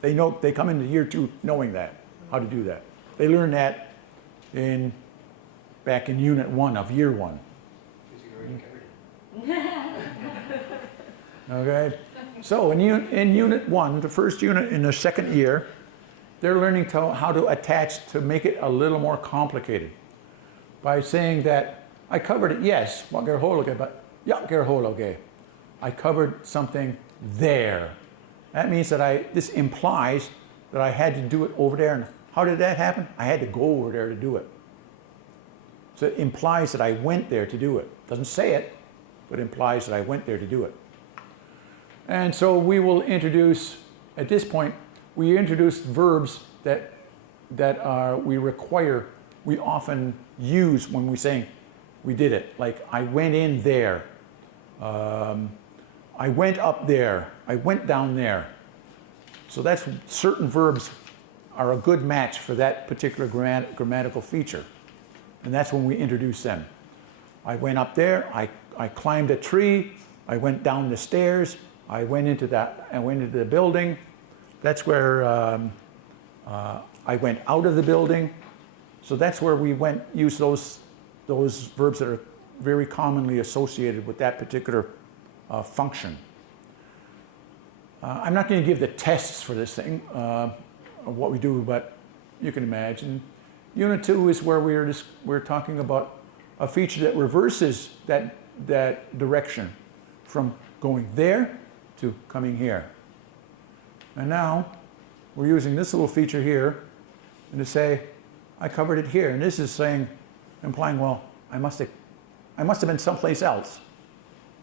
They know, they come into year 2 knowing that, how to do that. They learn that back in unit 1 of year 1. Okay? So in unit 1, the first unit in the second year, they're learning how to attach to make it a little more complicated by saying that I covered it, yes, but I covered something there. That means that this implies that I had to do it over there. And how did that happen? I had to go over there to do it. So it implies that I went there to do it. Doesn't say it, but implies that I went there to do it. And so we will introduce, at this point, we introduce verbs that we often use when we're saying we did it. Like, I went in there. I went up there. I went down there. So that's, certain verbs are a good match for that particular grammatical feature. And that's when we introduce them. I went up there. I climbed a tree. I went down the stairs. I went into the building. That's where I went out of the building. So that's where we use those verbs that are very commonly associated with that particular function. I'm not going to give the tests for this thing of what we do, but you can imagine. Unit 2 is where we're talking about a feature that reverses that direction from going there to coming here. And now we're using this little feature here and to say, I covered it here. And this is implying, well, I must have been someplace else.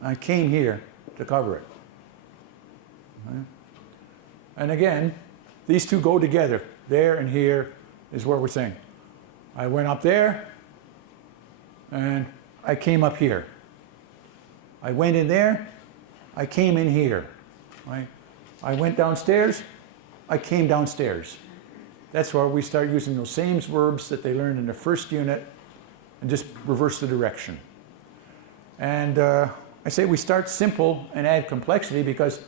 I came here to cover it. Okay? And again, these two go together. There and here is where we're saying, I went up there and I came up here. I went in there, I came in here. Right? I went downstairs, I came downstairs. That's where we start using those same verbs that they learned in the first unit and just reverse the direction. And I say we start simple and add complexity because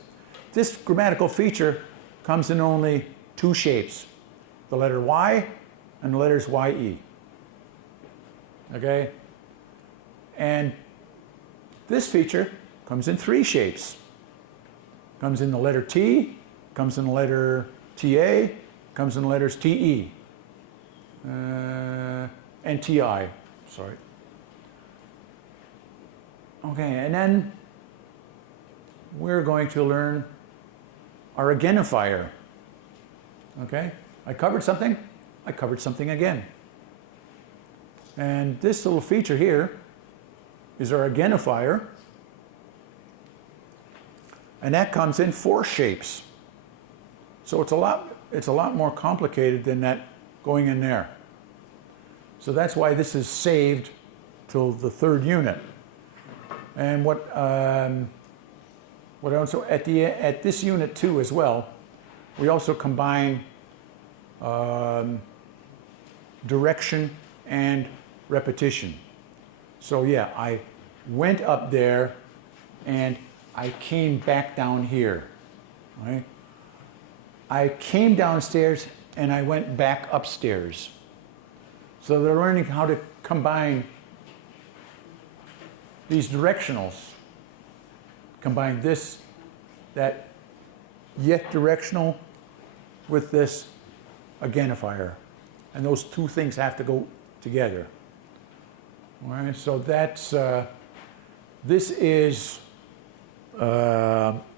this grammatical feature comes in only 2 shapes, the letter Y and the letters YE. Okay? And this feature comes in 3 shapes. Comes in the letter T, comes in the letter TA, comes in the letters TE, and TI, sorry. Okay, and then we're going to learn our agenifier. Okay, I covered something again. And this little feature here is our agenifier. And that comes in 4 shapes. So it's a lot more complicated than that going in there. So that's why this is saved till the 3rd unit. And what also at this unit 2 as well, we also combine direction and repetition. So yeah, I went up there and I came back down here. Right? I came downstairs and I went back upstairs. So they're learning how to combine these directionals. Combine this, that yet directional with this agenifier. And those 2 things have to go together. All right, so that's, this is,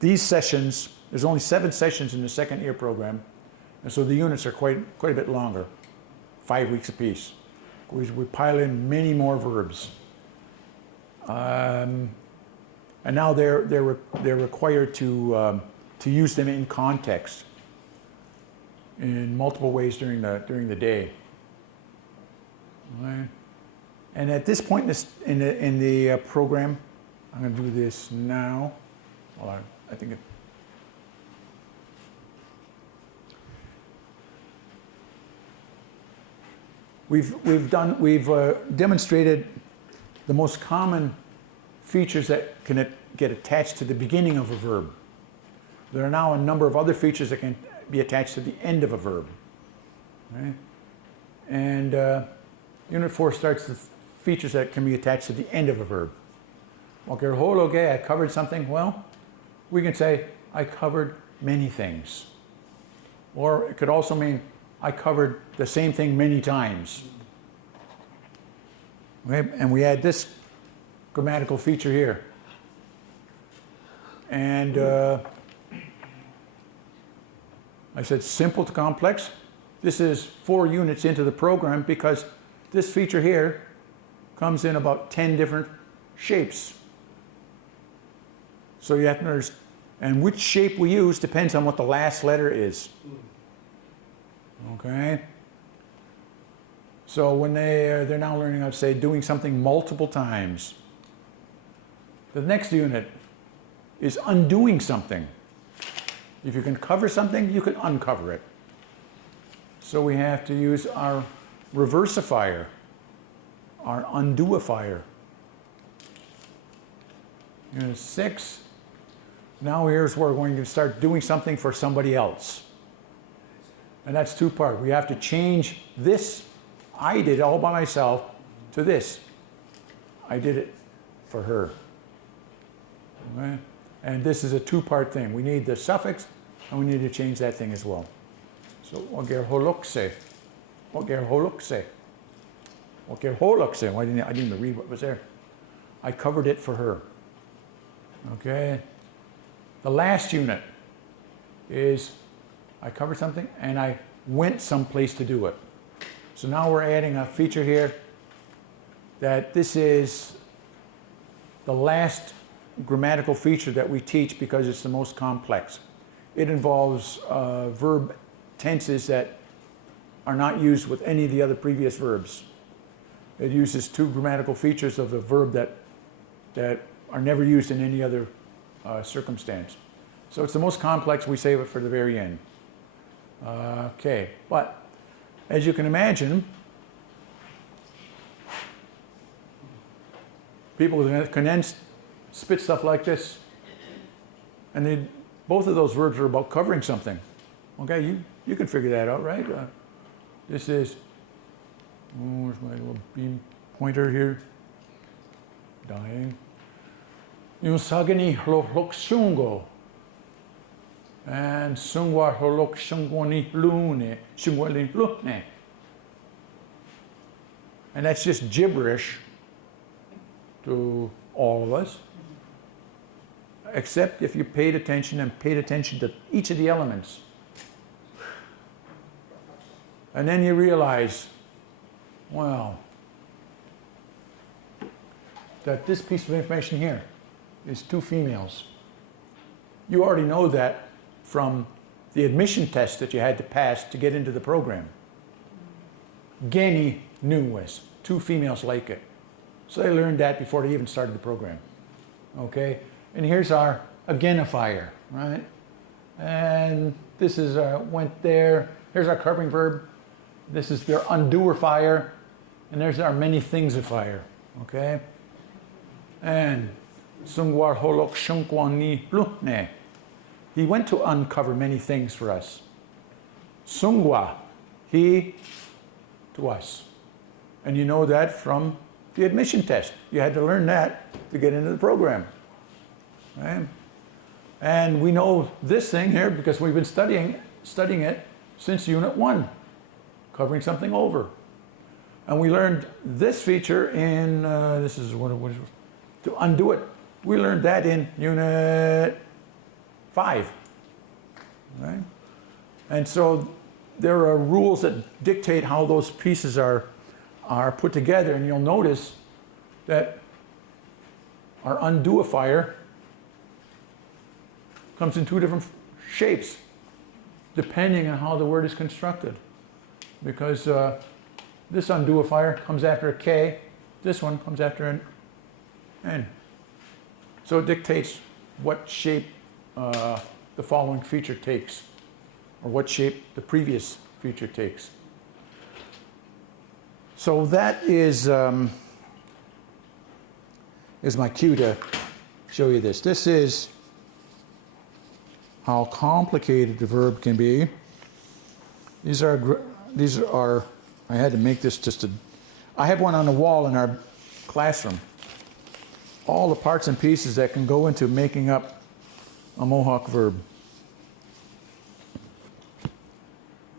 these sessions, there's only 7 sessions in the 2nd year program. And so the units are quite a bit longer, 5 weeks apiece. We pile in many more verbs. And now they're required to use them in context in multiple ways during the day. Right. And at this point in the program, I'm going to do this now. Well, I think it. We've demonstrated the most common features that can get attached to the beginning of a verb. There are now a number of other features that can be attached to the end of a verb. Right? And Unit 4 starts with features that can be attached to the end of a verb. Okay, I covered something. Well, we can say, I covered many things. Or it could also mean, I covered the same thing many times. Okay? And we add this grammatical feature here. And I said simple to complex. This is 4 units into the program because this feature here comes in about 10 different shapes. So you have to understand, and which shape we use depends on what the last letter is. Okay? So when they're now learning how to say doing something multiple times. The next unit is undoing something. If you can cover something, you can uncover it. So we have to use our reversifier, our undoifier. Unit 6. Now here's where we're going to start doing something for somebody else. And that's 2-part. We have to change this, I did all by myself, to this. I did it for her. Okay? And this is a 2-part thing. We need the suffix, and we need to change that thing as well. So, ogerholokse. Ogerholokse. Ogerholokse. I didn't even read what was there. I covered it for her. Okay? The last unit is I covered something and I went someplace to do it. So now we're adding a feature here that this is the last grammatical feature that we teach because it's the most complex. It involves verb tenses that are not used with any of the other previous verbs. It uses 2 grammatical features of a verb that are never used in any other circumstance. So it's the most complex. We save it for the very end. Okay, but as you can imagine, people can spit stuff like this, and both of those verbs are about covering something. Okay, you can figure that out, right? This is, where's my little beam pointer here? Dying. Yung sagani hloksunggo. and sungwa holok shungwani lune, shungwani lune. And that's just gibberish to all of us, except if you paid attention and paid attention to each of the elements. And then you realize, well, that this piece of information here is 2 females. You already know that from the admission test that you had to pass to get into the program. Geni nuwas, 2 females like it. So they learned that before they even started the program. Okay, and here's our agenifier, right? And this is went there. Here's our covering verb. This is their undoifier, and there's our many thingsifier. Okay, and sungwar holok shunkwani plune. He went to uncover many things for us. Sungwa, he to us. And you know that from the admission test. You had to learn that to get into the program. Right? And we know this thing here because we've been studying it since Unit 1, covering something over. And we learned this feature in, this is what it was, to undo it. We learned that in Unit 5. Right? And so there are rules that dictate how those pieces are put together, and you'll notice that our undoifier comes in 2 different shapes depending on how the word is constructed. Because this undoifier comes after a K, this one comes after an N. So it dictates what shape the following feature takes, or what shape the previous feature takes. So that is my cue to show you this. This is how complicated the verb can be. These are, I had to make this I have one on the wall in our classroom. All the parts and pieces that can go into making up a Mohawk verb.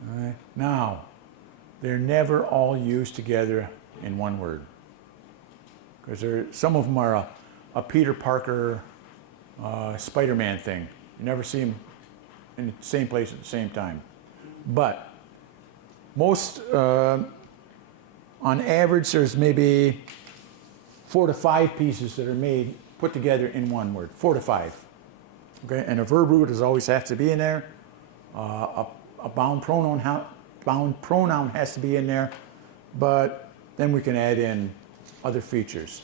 All right. Now, they're never all used together in one word. Because some of them are a Peter Parker Spider-Man thing. You never see them in the same place at the same time. But most, on average, there's maybe 4 to 5 pieces that are put together in one word. 4 to 5. Okay, and a verb root always has to be in there. A bound pronoun has to be in there, but then we can add in other features.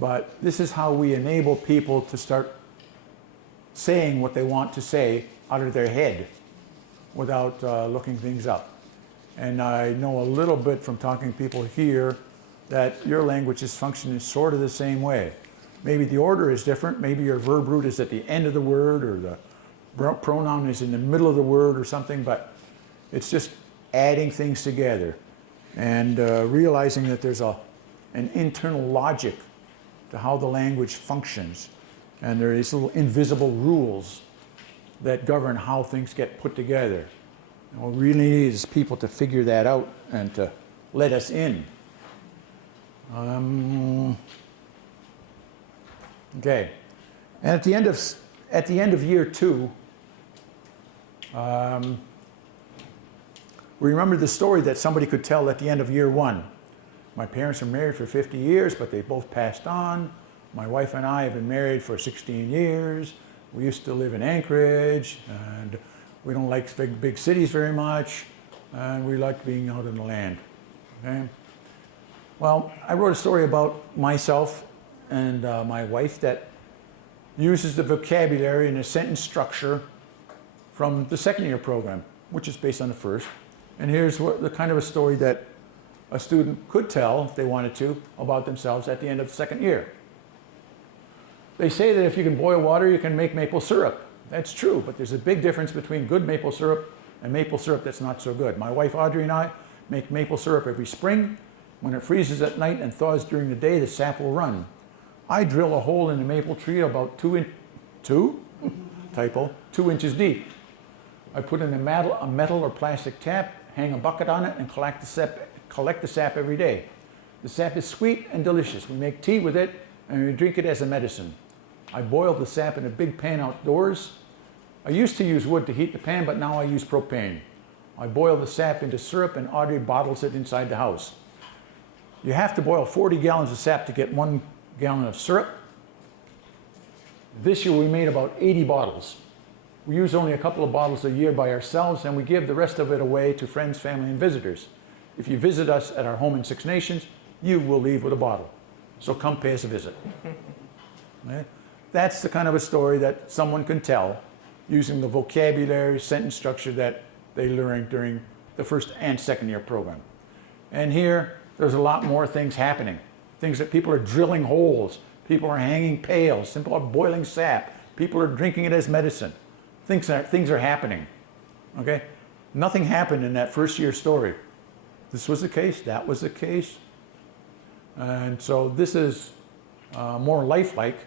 But this is how we enable people to start saying what they want to say out of their head without looking things up. And I know a little bit from talking to people here that your language is functioning sort of the same way. Maybe the order is different. Maybe your verb root is at the end of the word, or the pronoun is in the middle of the word or something, but it's just adding things together and realizing that there's an internal logic to how the language functions. And there are these little invisible rules that govern how things get put together. And what we really need is people to figure that out and to let us in. Okay, and at the end of year 2, we remember the story that somebody could tell at the end of year 1. My parents are married for 50 years, but they both passed on. My wife and I have been married for 16 years. We used to live in Anchorage, and we don't like big cities very much, and we like being out in the land. Okay? Well, I wrote a story about myself and my wife that uses the vocabulary and the sentence structure from the second year program, which is based on the first. And here's the kind of a story that a student could tell, if they wanted to, about themselves at the end of the second year. They say that if you can boil water, you can make maple syrup. That's true, but there's a big difference between good maple syrup and maple syrup that's not so good. My wife Audrey and I make maple syrup every spring. When it freezes at night and thaws during the day, the sap will run. I drill a hole in the maple tree about 2 inches deep. I put in a metal or plastic tap, hang a bucket on it, and collect the sap every day. The sap is sweet and delicious. We make tea with it, and we drink it as a medicine. I boil the sap in a big pan outdoors. I used to use wood to heat the pan, but now I use propane. I boil the sap into syrup, and Audrey bottles it inside the house. You have to boil 40 gallons of sap to get 1 gallon of syrup. This year we made about 80 bottles. We use only a couple of bottles a year by ourselves, and we give the rest of it away to friends, family, and visitors. If you visit us at our home in Six Nations, you will leave with a bottle. So come pay us a visit. Okay? That's the kind of a story that someone can tell using the vocabulary, sentence structure that they learned during the first and second year program. And here, there's a lot more things happening. Things that people are drilling holes, people are hanging pails, people are boiling sap, people are drinking it as medicine. Things are happening, okay? Nothing happened in that first year story. This was the case, that was the case. And so this is more lifelike,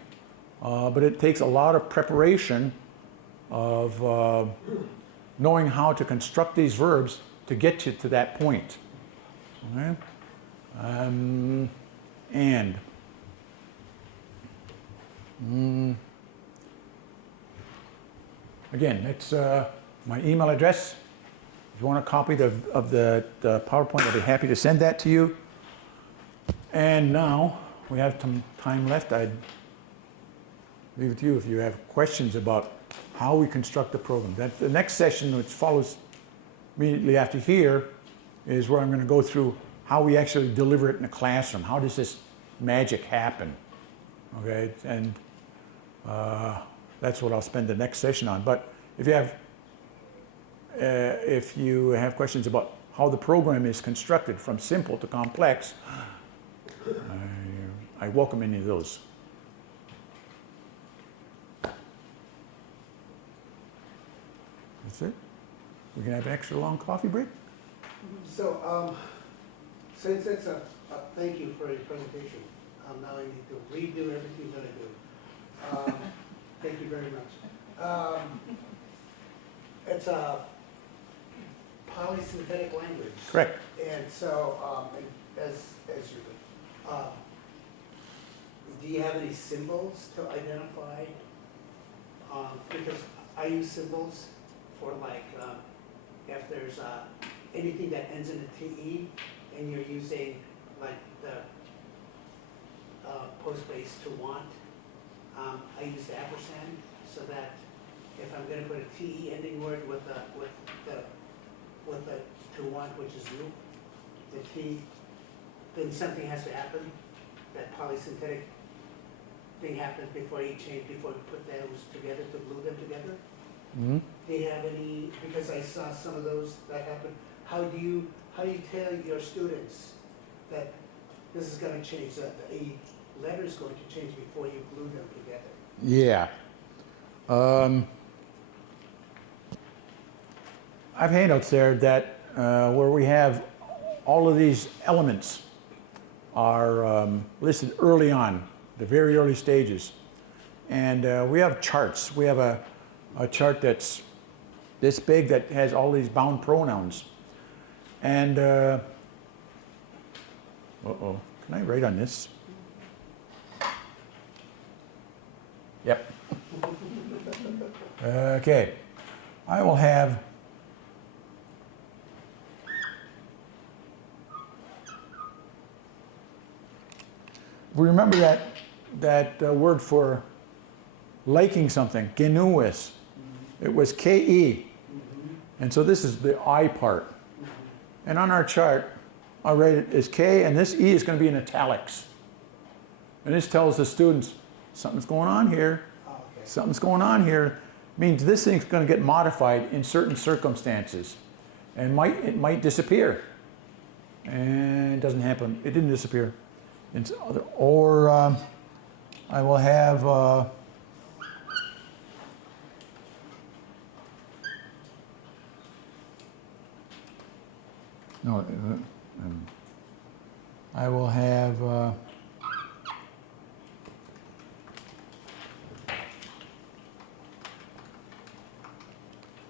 but it takes a lot of preparation of knowing how to construct these verbs to get you to that point, okay? Again, it's my email address. If you want a copy of the PowerPoint, I'll be happy to send that to you. And now we have some time left. I'd leave it to you if you have questions about how we construct the program. The next session, which follows immediately after here, is where I'm going to go through how we actually deliver it in the classroom. How does this magic happen? Okay, and that's what I'll spend the next session on. But if you have questions about how the program is constructed from simple to complex, I welcome any of those. That's it. We can have an extra long coffee break. So, since it's a thank you for your presentation, now I need to redo everything that I do. Thank you very much. It's a polysynthetic language. Correct. And so, as you do you have any symbols to identify? Because I use symbols for like if there's anything that ends in a TE and you're using like the post-base to want. I use the ampersand so that if I'm going to put a TE ending word with the to want, which is loop, the T, then something has to happen. That polysynthetic thing happens before you put those together to glue them together. Mm-hmm. Do you have any? Because I saw some of those that happen. How do you tell your students that this is going to change? That a letter is going to change before you glue them together? Yeah. I have handouts there that where we have all of these elements are listed early on, the very early stages. And we have charts. We have a chart that's this big that has all these bound pronouns. And, can I write on this? Yep. Okay. I will have we remember that word for liking something, genuous. It was K-E. And so this is the I part. And on our chart, I'll write it as K, and this E is going to be in italics. And this tells the students, something's going on here. Okay. Something's going on here. Means this thing's going to get modified in certain circumstances. And it might disappear. And it doesn't happen. It didn't disappear. Or I will have no, I will have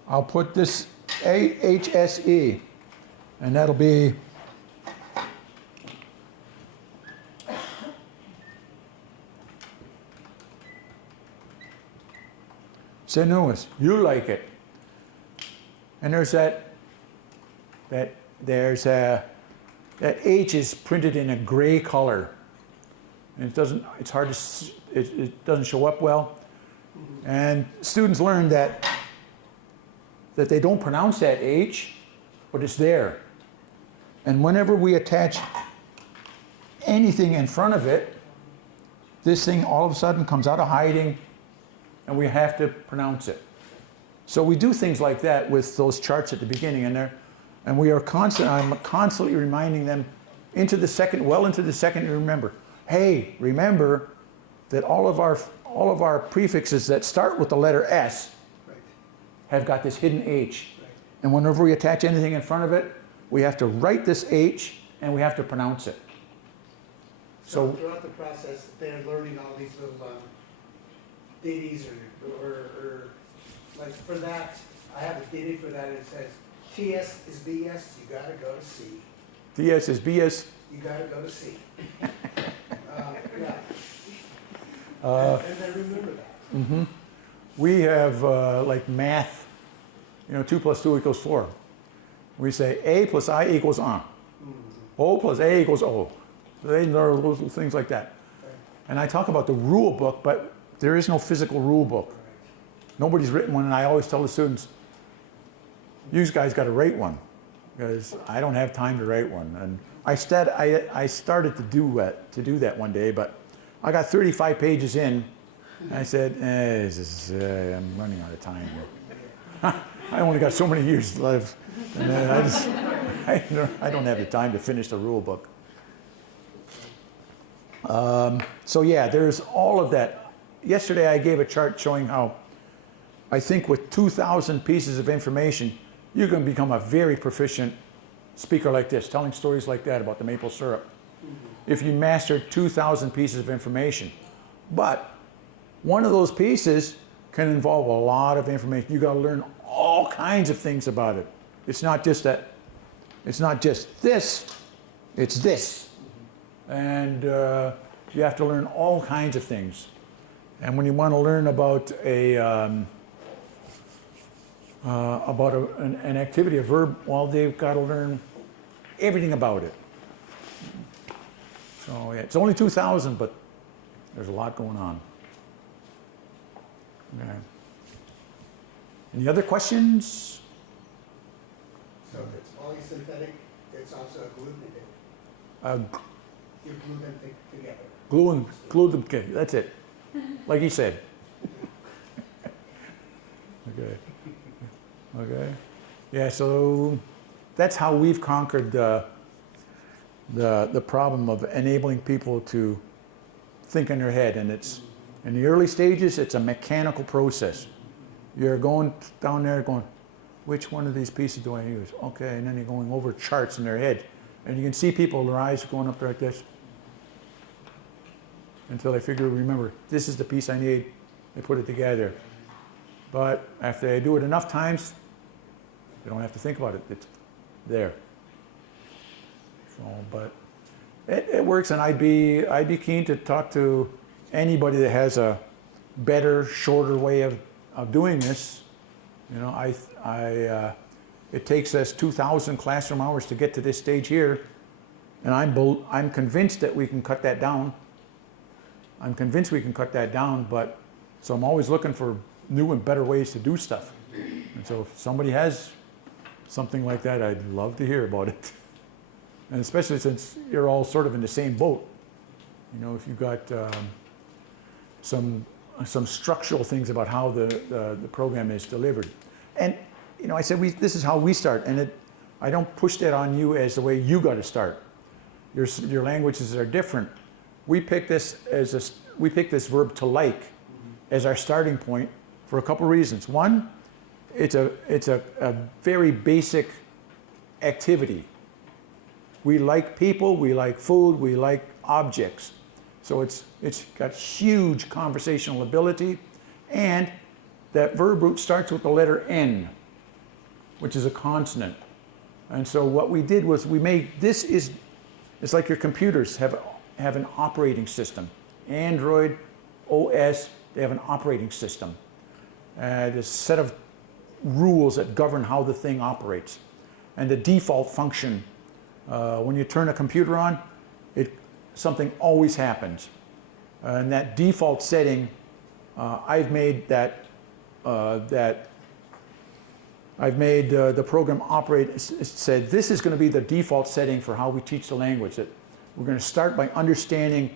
I'll put this AHSE, and that'll be Sinuous. You like it. And there's that H is printed in a gray color. And it's hard to, it doesn't show up well. And students learn that they don't pronounce that H, but it's there. And whenever we attach anything in front of it, this thing all of a sudden comes out of hiding, and we have to pronounce it. So we do things like that with those charts at the beginning, and we are I'm constantly reminding them well into the second, you remember. Hey, remember that all of our prefixes that start with the letter S have got this hidden H. Right. And whenever we attach anything in front of it, we have to write this H and we have to pronounce it. So throughout the process, they're learning all these little ditties or like for that, I have a ditty for that. It says, TS is BS, you gotta go to C. TS is BS. You gotta go to C. Yeah. And I remember that. Mm-hmm. We have like math, 2 + 2 = 4. We say A + I = on. O + A = O. They know those things like that. Right. And I talk about the rule book, but there is no physical rule book. Right. Nobody's written one, and I always tell the students, you guys got to write one, because I don't have time to write one. And I started to do that one day, but I got 35 pages in, and I said, I'm running out of time here. I only got so many years to live, and I don't have the time to finish the rule book. So yeah, there's all of that. Yesterday I gave a chart showing how I think with 2,000 pieces of information, you can become a very proficient speaker like this, telling stories like that about the maple syrup. If you master 2,000 pieces of information. But one of those pieces can involve a lot of information. You got to learn all kinds of things about it. It's not just that, it's not just this, it's this. And you have to learn all kinds of things. And when you want to learn about an activity, a verb, well, they've got to learn everything about it. So yeah, it's only 2,000, but there's a lot going on. Okay. Any other questions? So if it's polysynthetic, it's also a glutamate. You glue them together. Glue them together. That's it. Like he said. Okay. Okay. Yeah. So that's how we've conquered the problem of enabling people to think in their head, and it's in the early stages. It's a mechanical process. You're going down there, going, which one of these pieces do I use? Okay, and then you're going over charts in their head, and you can see people, their eyes going up there like this, until they remember, this is the piece I need. They put it together. But after they do it enough times, they don't have to think about it. It's there. So, but it works, and I'd be keen to talk to anybody that has a better, shorter way of doing this. It takes us 2,000 classroom hours to get to this stage here, and I'm convinced that we can cut that down. I'm convinced we can cut that down, but so I'm always looking for new and better ways to do stuff. And so if somebody has something like that, I'd love to hear about it. And especially since you're all sort of in the same boat. If you've got some structural things about how the program is delivered. And I said this is how we start, and I don't push that on you as the way you got to start. Your languages are different. We pick this verb to like as our starting point for a couple reasons. One, it's a very basic activity. We like people, we like food, we like objects. So it's got huge conversational ability, and that verb root starts with the letter N. which is a consonant. And so what we did was we made, it's like your computers have an operating system. Android, OS, they have an operating system. There's a set of rules that govern how the thing operates. And the default function, when you turn a computer on, something always happens. And that default setting, I've made the program operate. It said this is going to be the default setting for how we teach the language. That we're going to start by understanding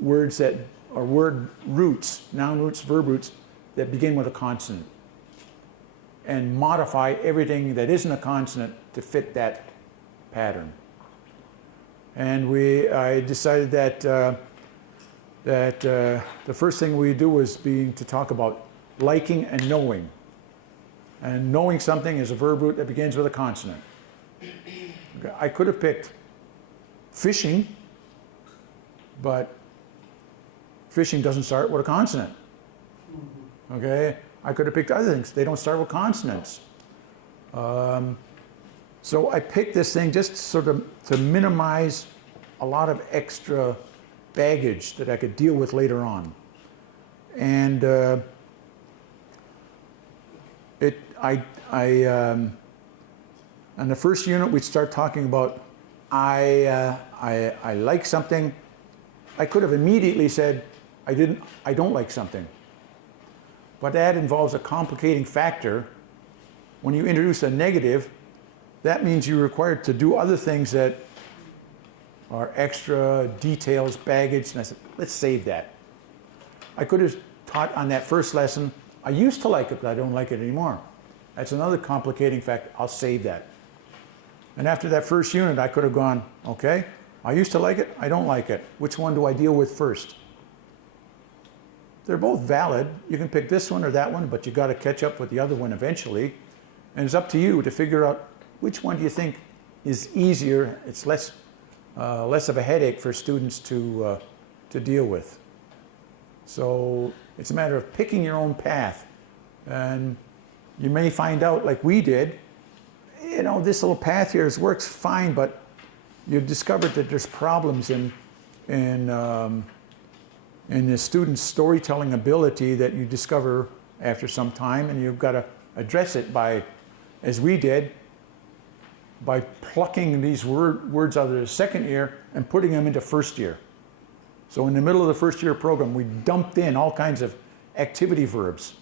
words that are word roots, noun roots, verb roots that begin with a consonant, and modify everything that isn't a consonant to fit that pattern. And I decided that the first thing we do was to talk about liking and knowing. And knowing something is a verb root that begins with a consonant. I could have picked fishing, but fishing doesn't start with a consonant. Okay? I could have picked other things. They don't start with consonants. So I picked this thing just sort of to minimize a lot of extra baggage that I could deal with later on. And on the first unit, we'd start talking about I like something. I could have immediately said I don't like something. But that involves a complicating factor. When you introduce a negative, that means you're required to do other things that are extra details, baggage, and I said, let's save that. I could have taught on that first lesson, I used to like it, but I don't like it anymore. That's another complicating factor. I'll save that. And after that first unit, I could have gone, okay, I used to like it, I don't like it. Which one do I deal with first? They're both valid. You can pick this one or that one, but you got to catch up with the other one eventually. And it's up to you to figure out which one do you think is easier. It's less of a headache for students to deal with. So it's a matter of picking your own path. And you may find out, like we did, you know, this little path here works fine, but you've discovered that there's problems in the student's storytelling ability that you discover after some time, and you've got to address it by, as we did, by plucking these words out of the second year and putting them into first year. So in the middle of the first year program, we dumped in all kinds of activity verbs: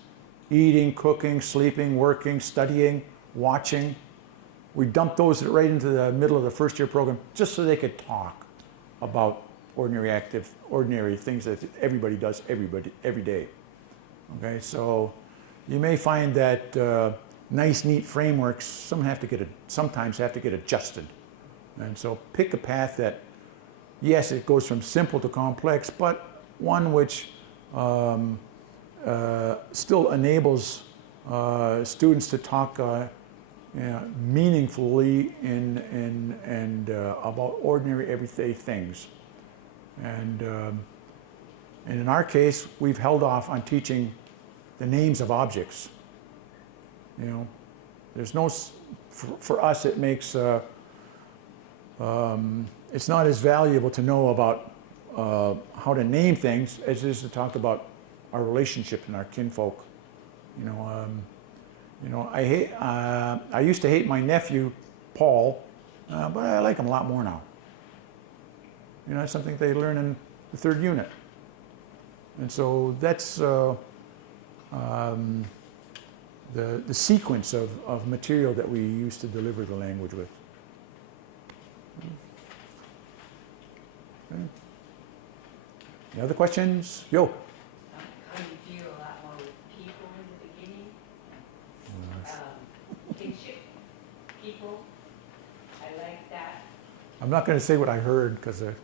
eating, cooking, sleeping, working, studying, watching. We dumped those right into the middle of the first year program just so they could talk about ordinary things that everybody does every day. Okay, so you may find that nice, neat frameworks sometimes have to get adjusted. And so pick a path that, yes, it goes from simple to complex, but one which still enables students to talk meaningfully and about ordinary everyday things. And in our case, we've held off on teaching the names of objects. You know, there's no, for us it makes, it's not as valuable to know about how to name things as it is to talk about our relationship and our kinfolk. You know, I used to hate my nephew, Paul, but I like him a lot more now. You know, it's something they learn in the third unit. And so that's the sequence of material that we use to deliver the language with. Okay. Any other questions? Yo. How do you deal a lot more with people in the beginning? Kinship, people, I like that. I'm not going to say what I heard because it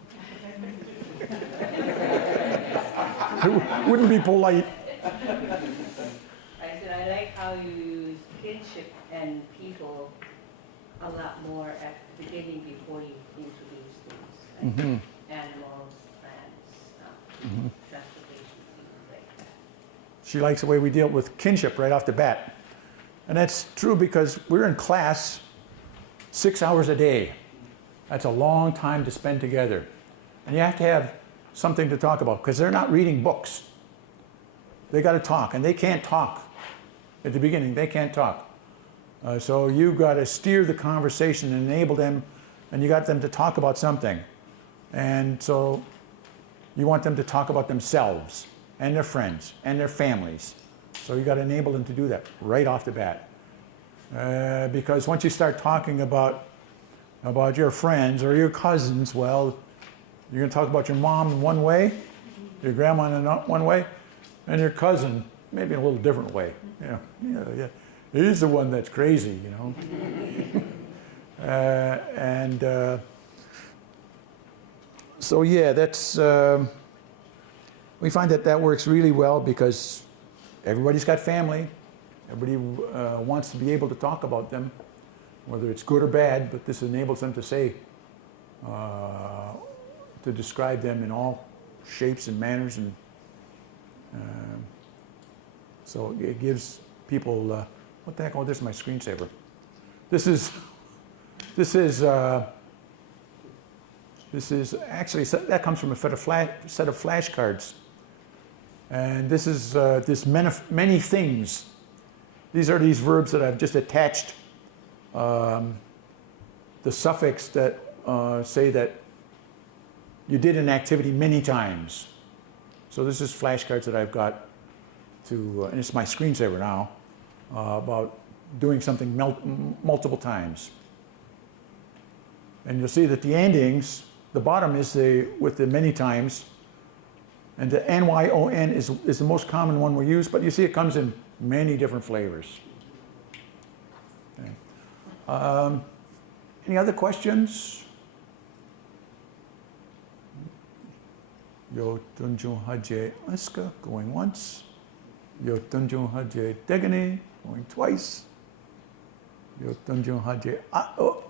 wouldn't be polite. I said I like how you use kinship and people a lot more at the beginning before you introduce things, like animals, plants, transportation, things like that. She likes the way we deal with kinship right off the bat. And that's true because we're in class 6 hours a day. That's a long time to spend together. And you have to have something to talk about because they're not reading books. They got to talk, and they can't talk. At the beginning, they can't talk. So you got to steer the conversation and enable them, and you got them to talk about something. And so you want them to talk about themselves and their friends and their families. So you got to enable them to do that right off the bat. Because once you start talking about your friends or your cousins, well, you're going to talk about your mom in one way, your grandma in one way, and your cousin maybe in a little different way. Yeah. He's the one that's crazy, you know. So yeah, that's we find that works really well because everybody's got family. Everybody wants to be able to talk about them, whether it's good or bad, but this enables them to say, to describe them in all shapes and manners, and so it gives people, what the heck, oh, this is my screensaver. This is actually, that comes from a set of flashcards. And this is this many things. These are these verbs that I've just attached the suffix that say that you did an activity many times. So this is flashcards that I've got to, and it's my screensaver now, about doing something multiple times. And you'll see that the endings, the bottom is with the many times, and the NYON is the most common one we use, but you see it comes in many different flavors. Okay. Any other questions? Yo tunjung haje aska, going once. Yo tunjung haje degani, going twice. Yo tunjung haje oh.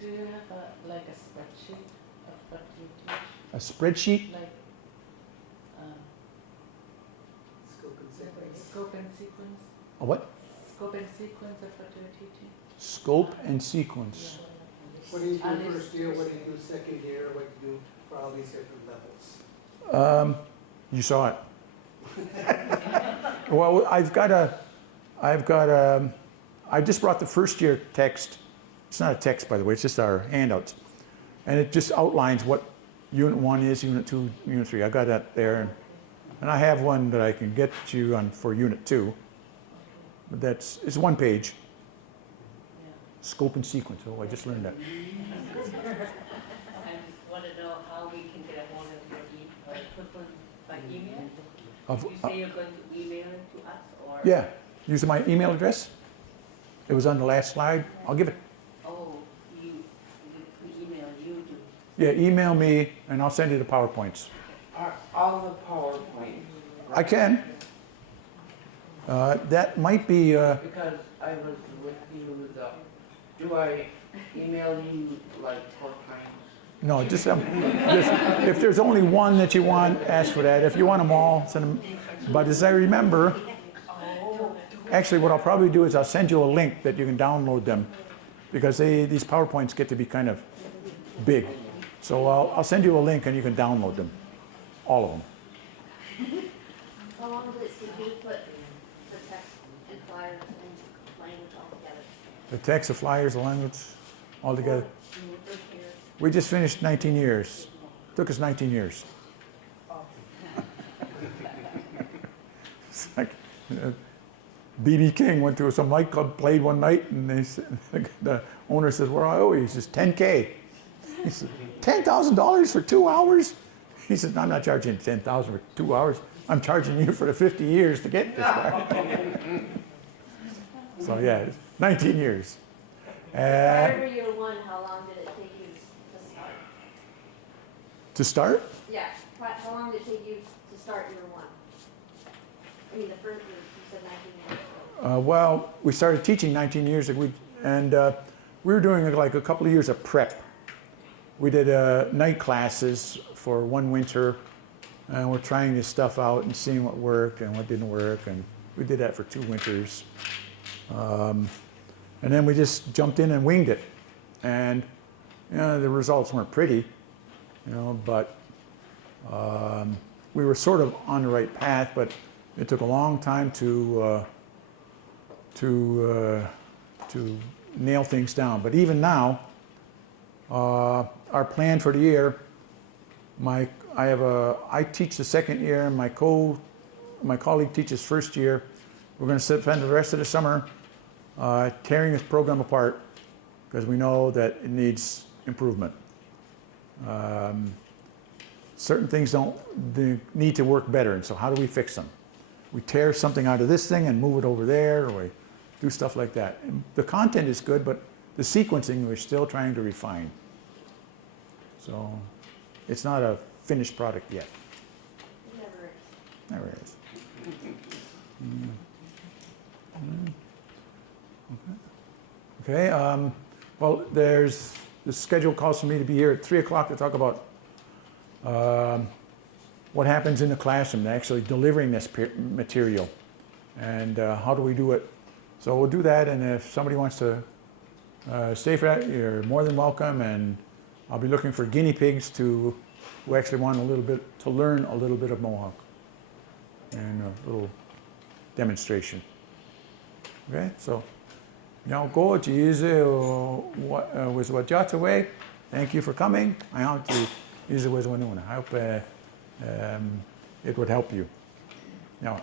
Do you have like a spreadsheet of what you teach? A spreadsheet? Like scope and sequence? A what? Scope and sequence of what you're teaching? Scope and sequence. What do you do first year, what do you do second year, what do you do for all these different levels? You saw it. Well, I just brought the first year text. It's not a text, by the way, it's just our handouts. And it just outlines what Unit 1 is, Unit 2, Unit 3. I got that there. And I have one that I can get you on for Unit 2. But it's one page. Yeah. Scope and sequence. Oh, I just learned that. I just want to know how we can get a hold of your equipment by email. You say you're going to email it to us, or? Yeah, using my email address. It was on the last slide. I'll give it. Oh, we email you to. Yeah, email me and I'll send you the PowerPoints. Are all the PowerPoint? I can. That might be. Because I was with you, do I email you like 4 times? No, just if there's only one that you want, ask for that. If you want them all, send them. But as I remember, actually what I'll probably do is I'll send you a link that you can download them, because these PowerPoints get to be kind of big. So I'll send you a link and you can download them, all of them. How long does it take you to put the text and flyers and language all together? The text, the flyers, the language, all together. In your first year? We just finished 19 years. Took us 19 years. It's like, B.B. King went to some nightclub, played one night, and the owner says, "What do I owe you?" He says, $10K. He said, $10,000 for 2 hours? He says, "No, I'm not charging you $10,000 for 2 hours. I'm charging you for the 50 years to get this far." So yeah, 19 years. Prior to year one, how long did it take you to start? To start? Yeah, how long did it take you to start year one? I mean, the first year, you said 19 years. Well, we started teaching 19 years ago, and we were doing like a couple of years of prep. We did night classes for one winter, and we're trying this stuff out and seeing what worked and what didn't work. And We did that for 2 winters. And then we just jumped in and winged it. And you know, the results weren't pretty, you know, but we were sort of on the right path, but it took a long time to nail things down. But even now, our plan for the year, I teach the second year, my colleague teaches first year. We're going to spend the rest of the summer tearing this program apart because we know that it needs improvement. Certain things they need to work better, and so how do we fix them? We tear something out of this thing and move it over there, or we do stuff like that. And the content is good, but the sequencing we're still trying to refine. So it's not a finished product yet. It never is. Never is. Okay. Well, the schedule calls for me to be here at 3 o'clock to talk about what happens in the classroom, actually delivering this material, and how do we do it. So we'll do that, and if somebody wants to stay for that, you're more than welcome, and I'll be looking for guinea pigs who actually want to learn a little bit of Mohawk, and a little demonstration. Okay, so now go to use was what Jataway. Thank you for coming. I hope to use it was one. I hope it would help you. Now.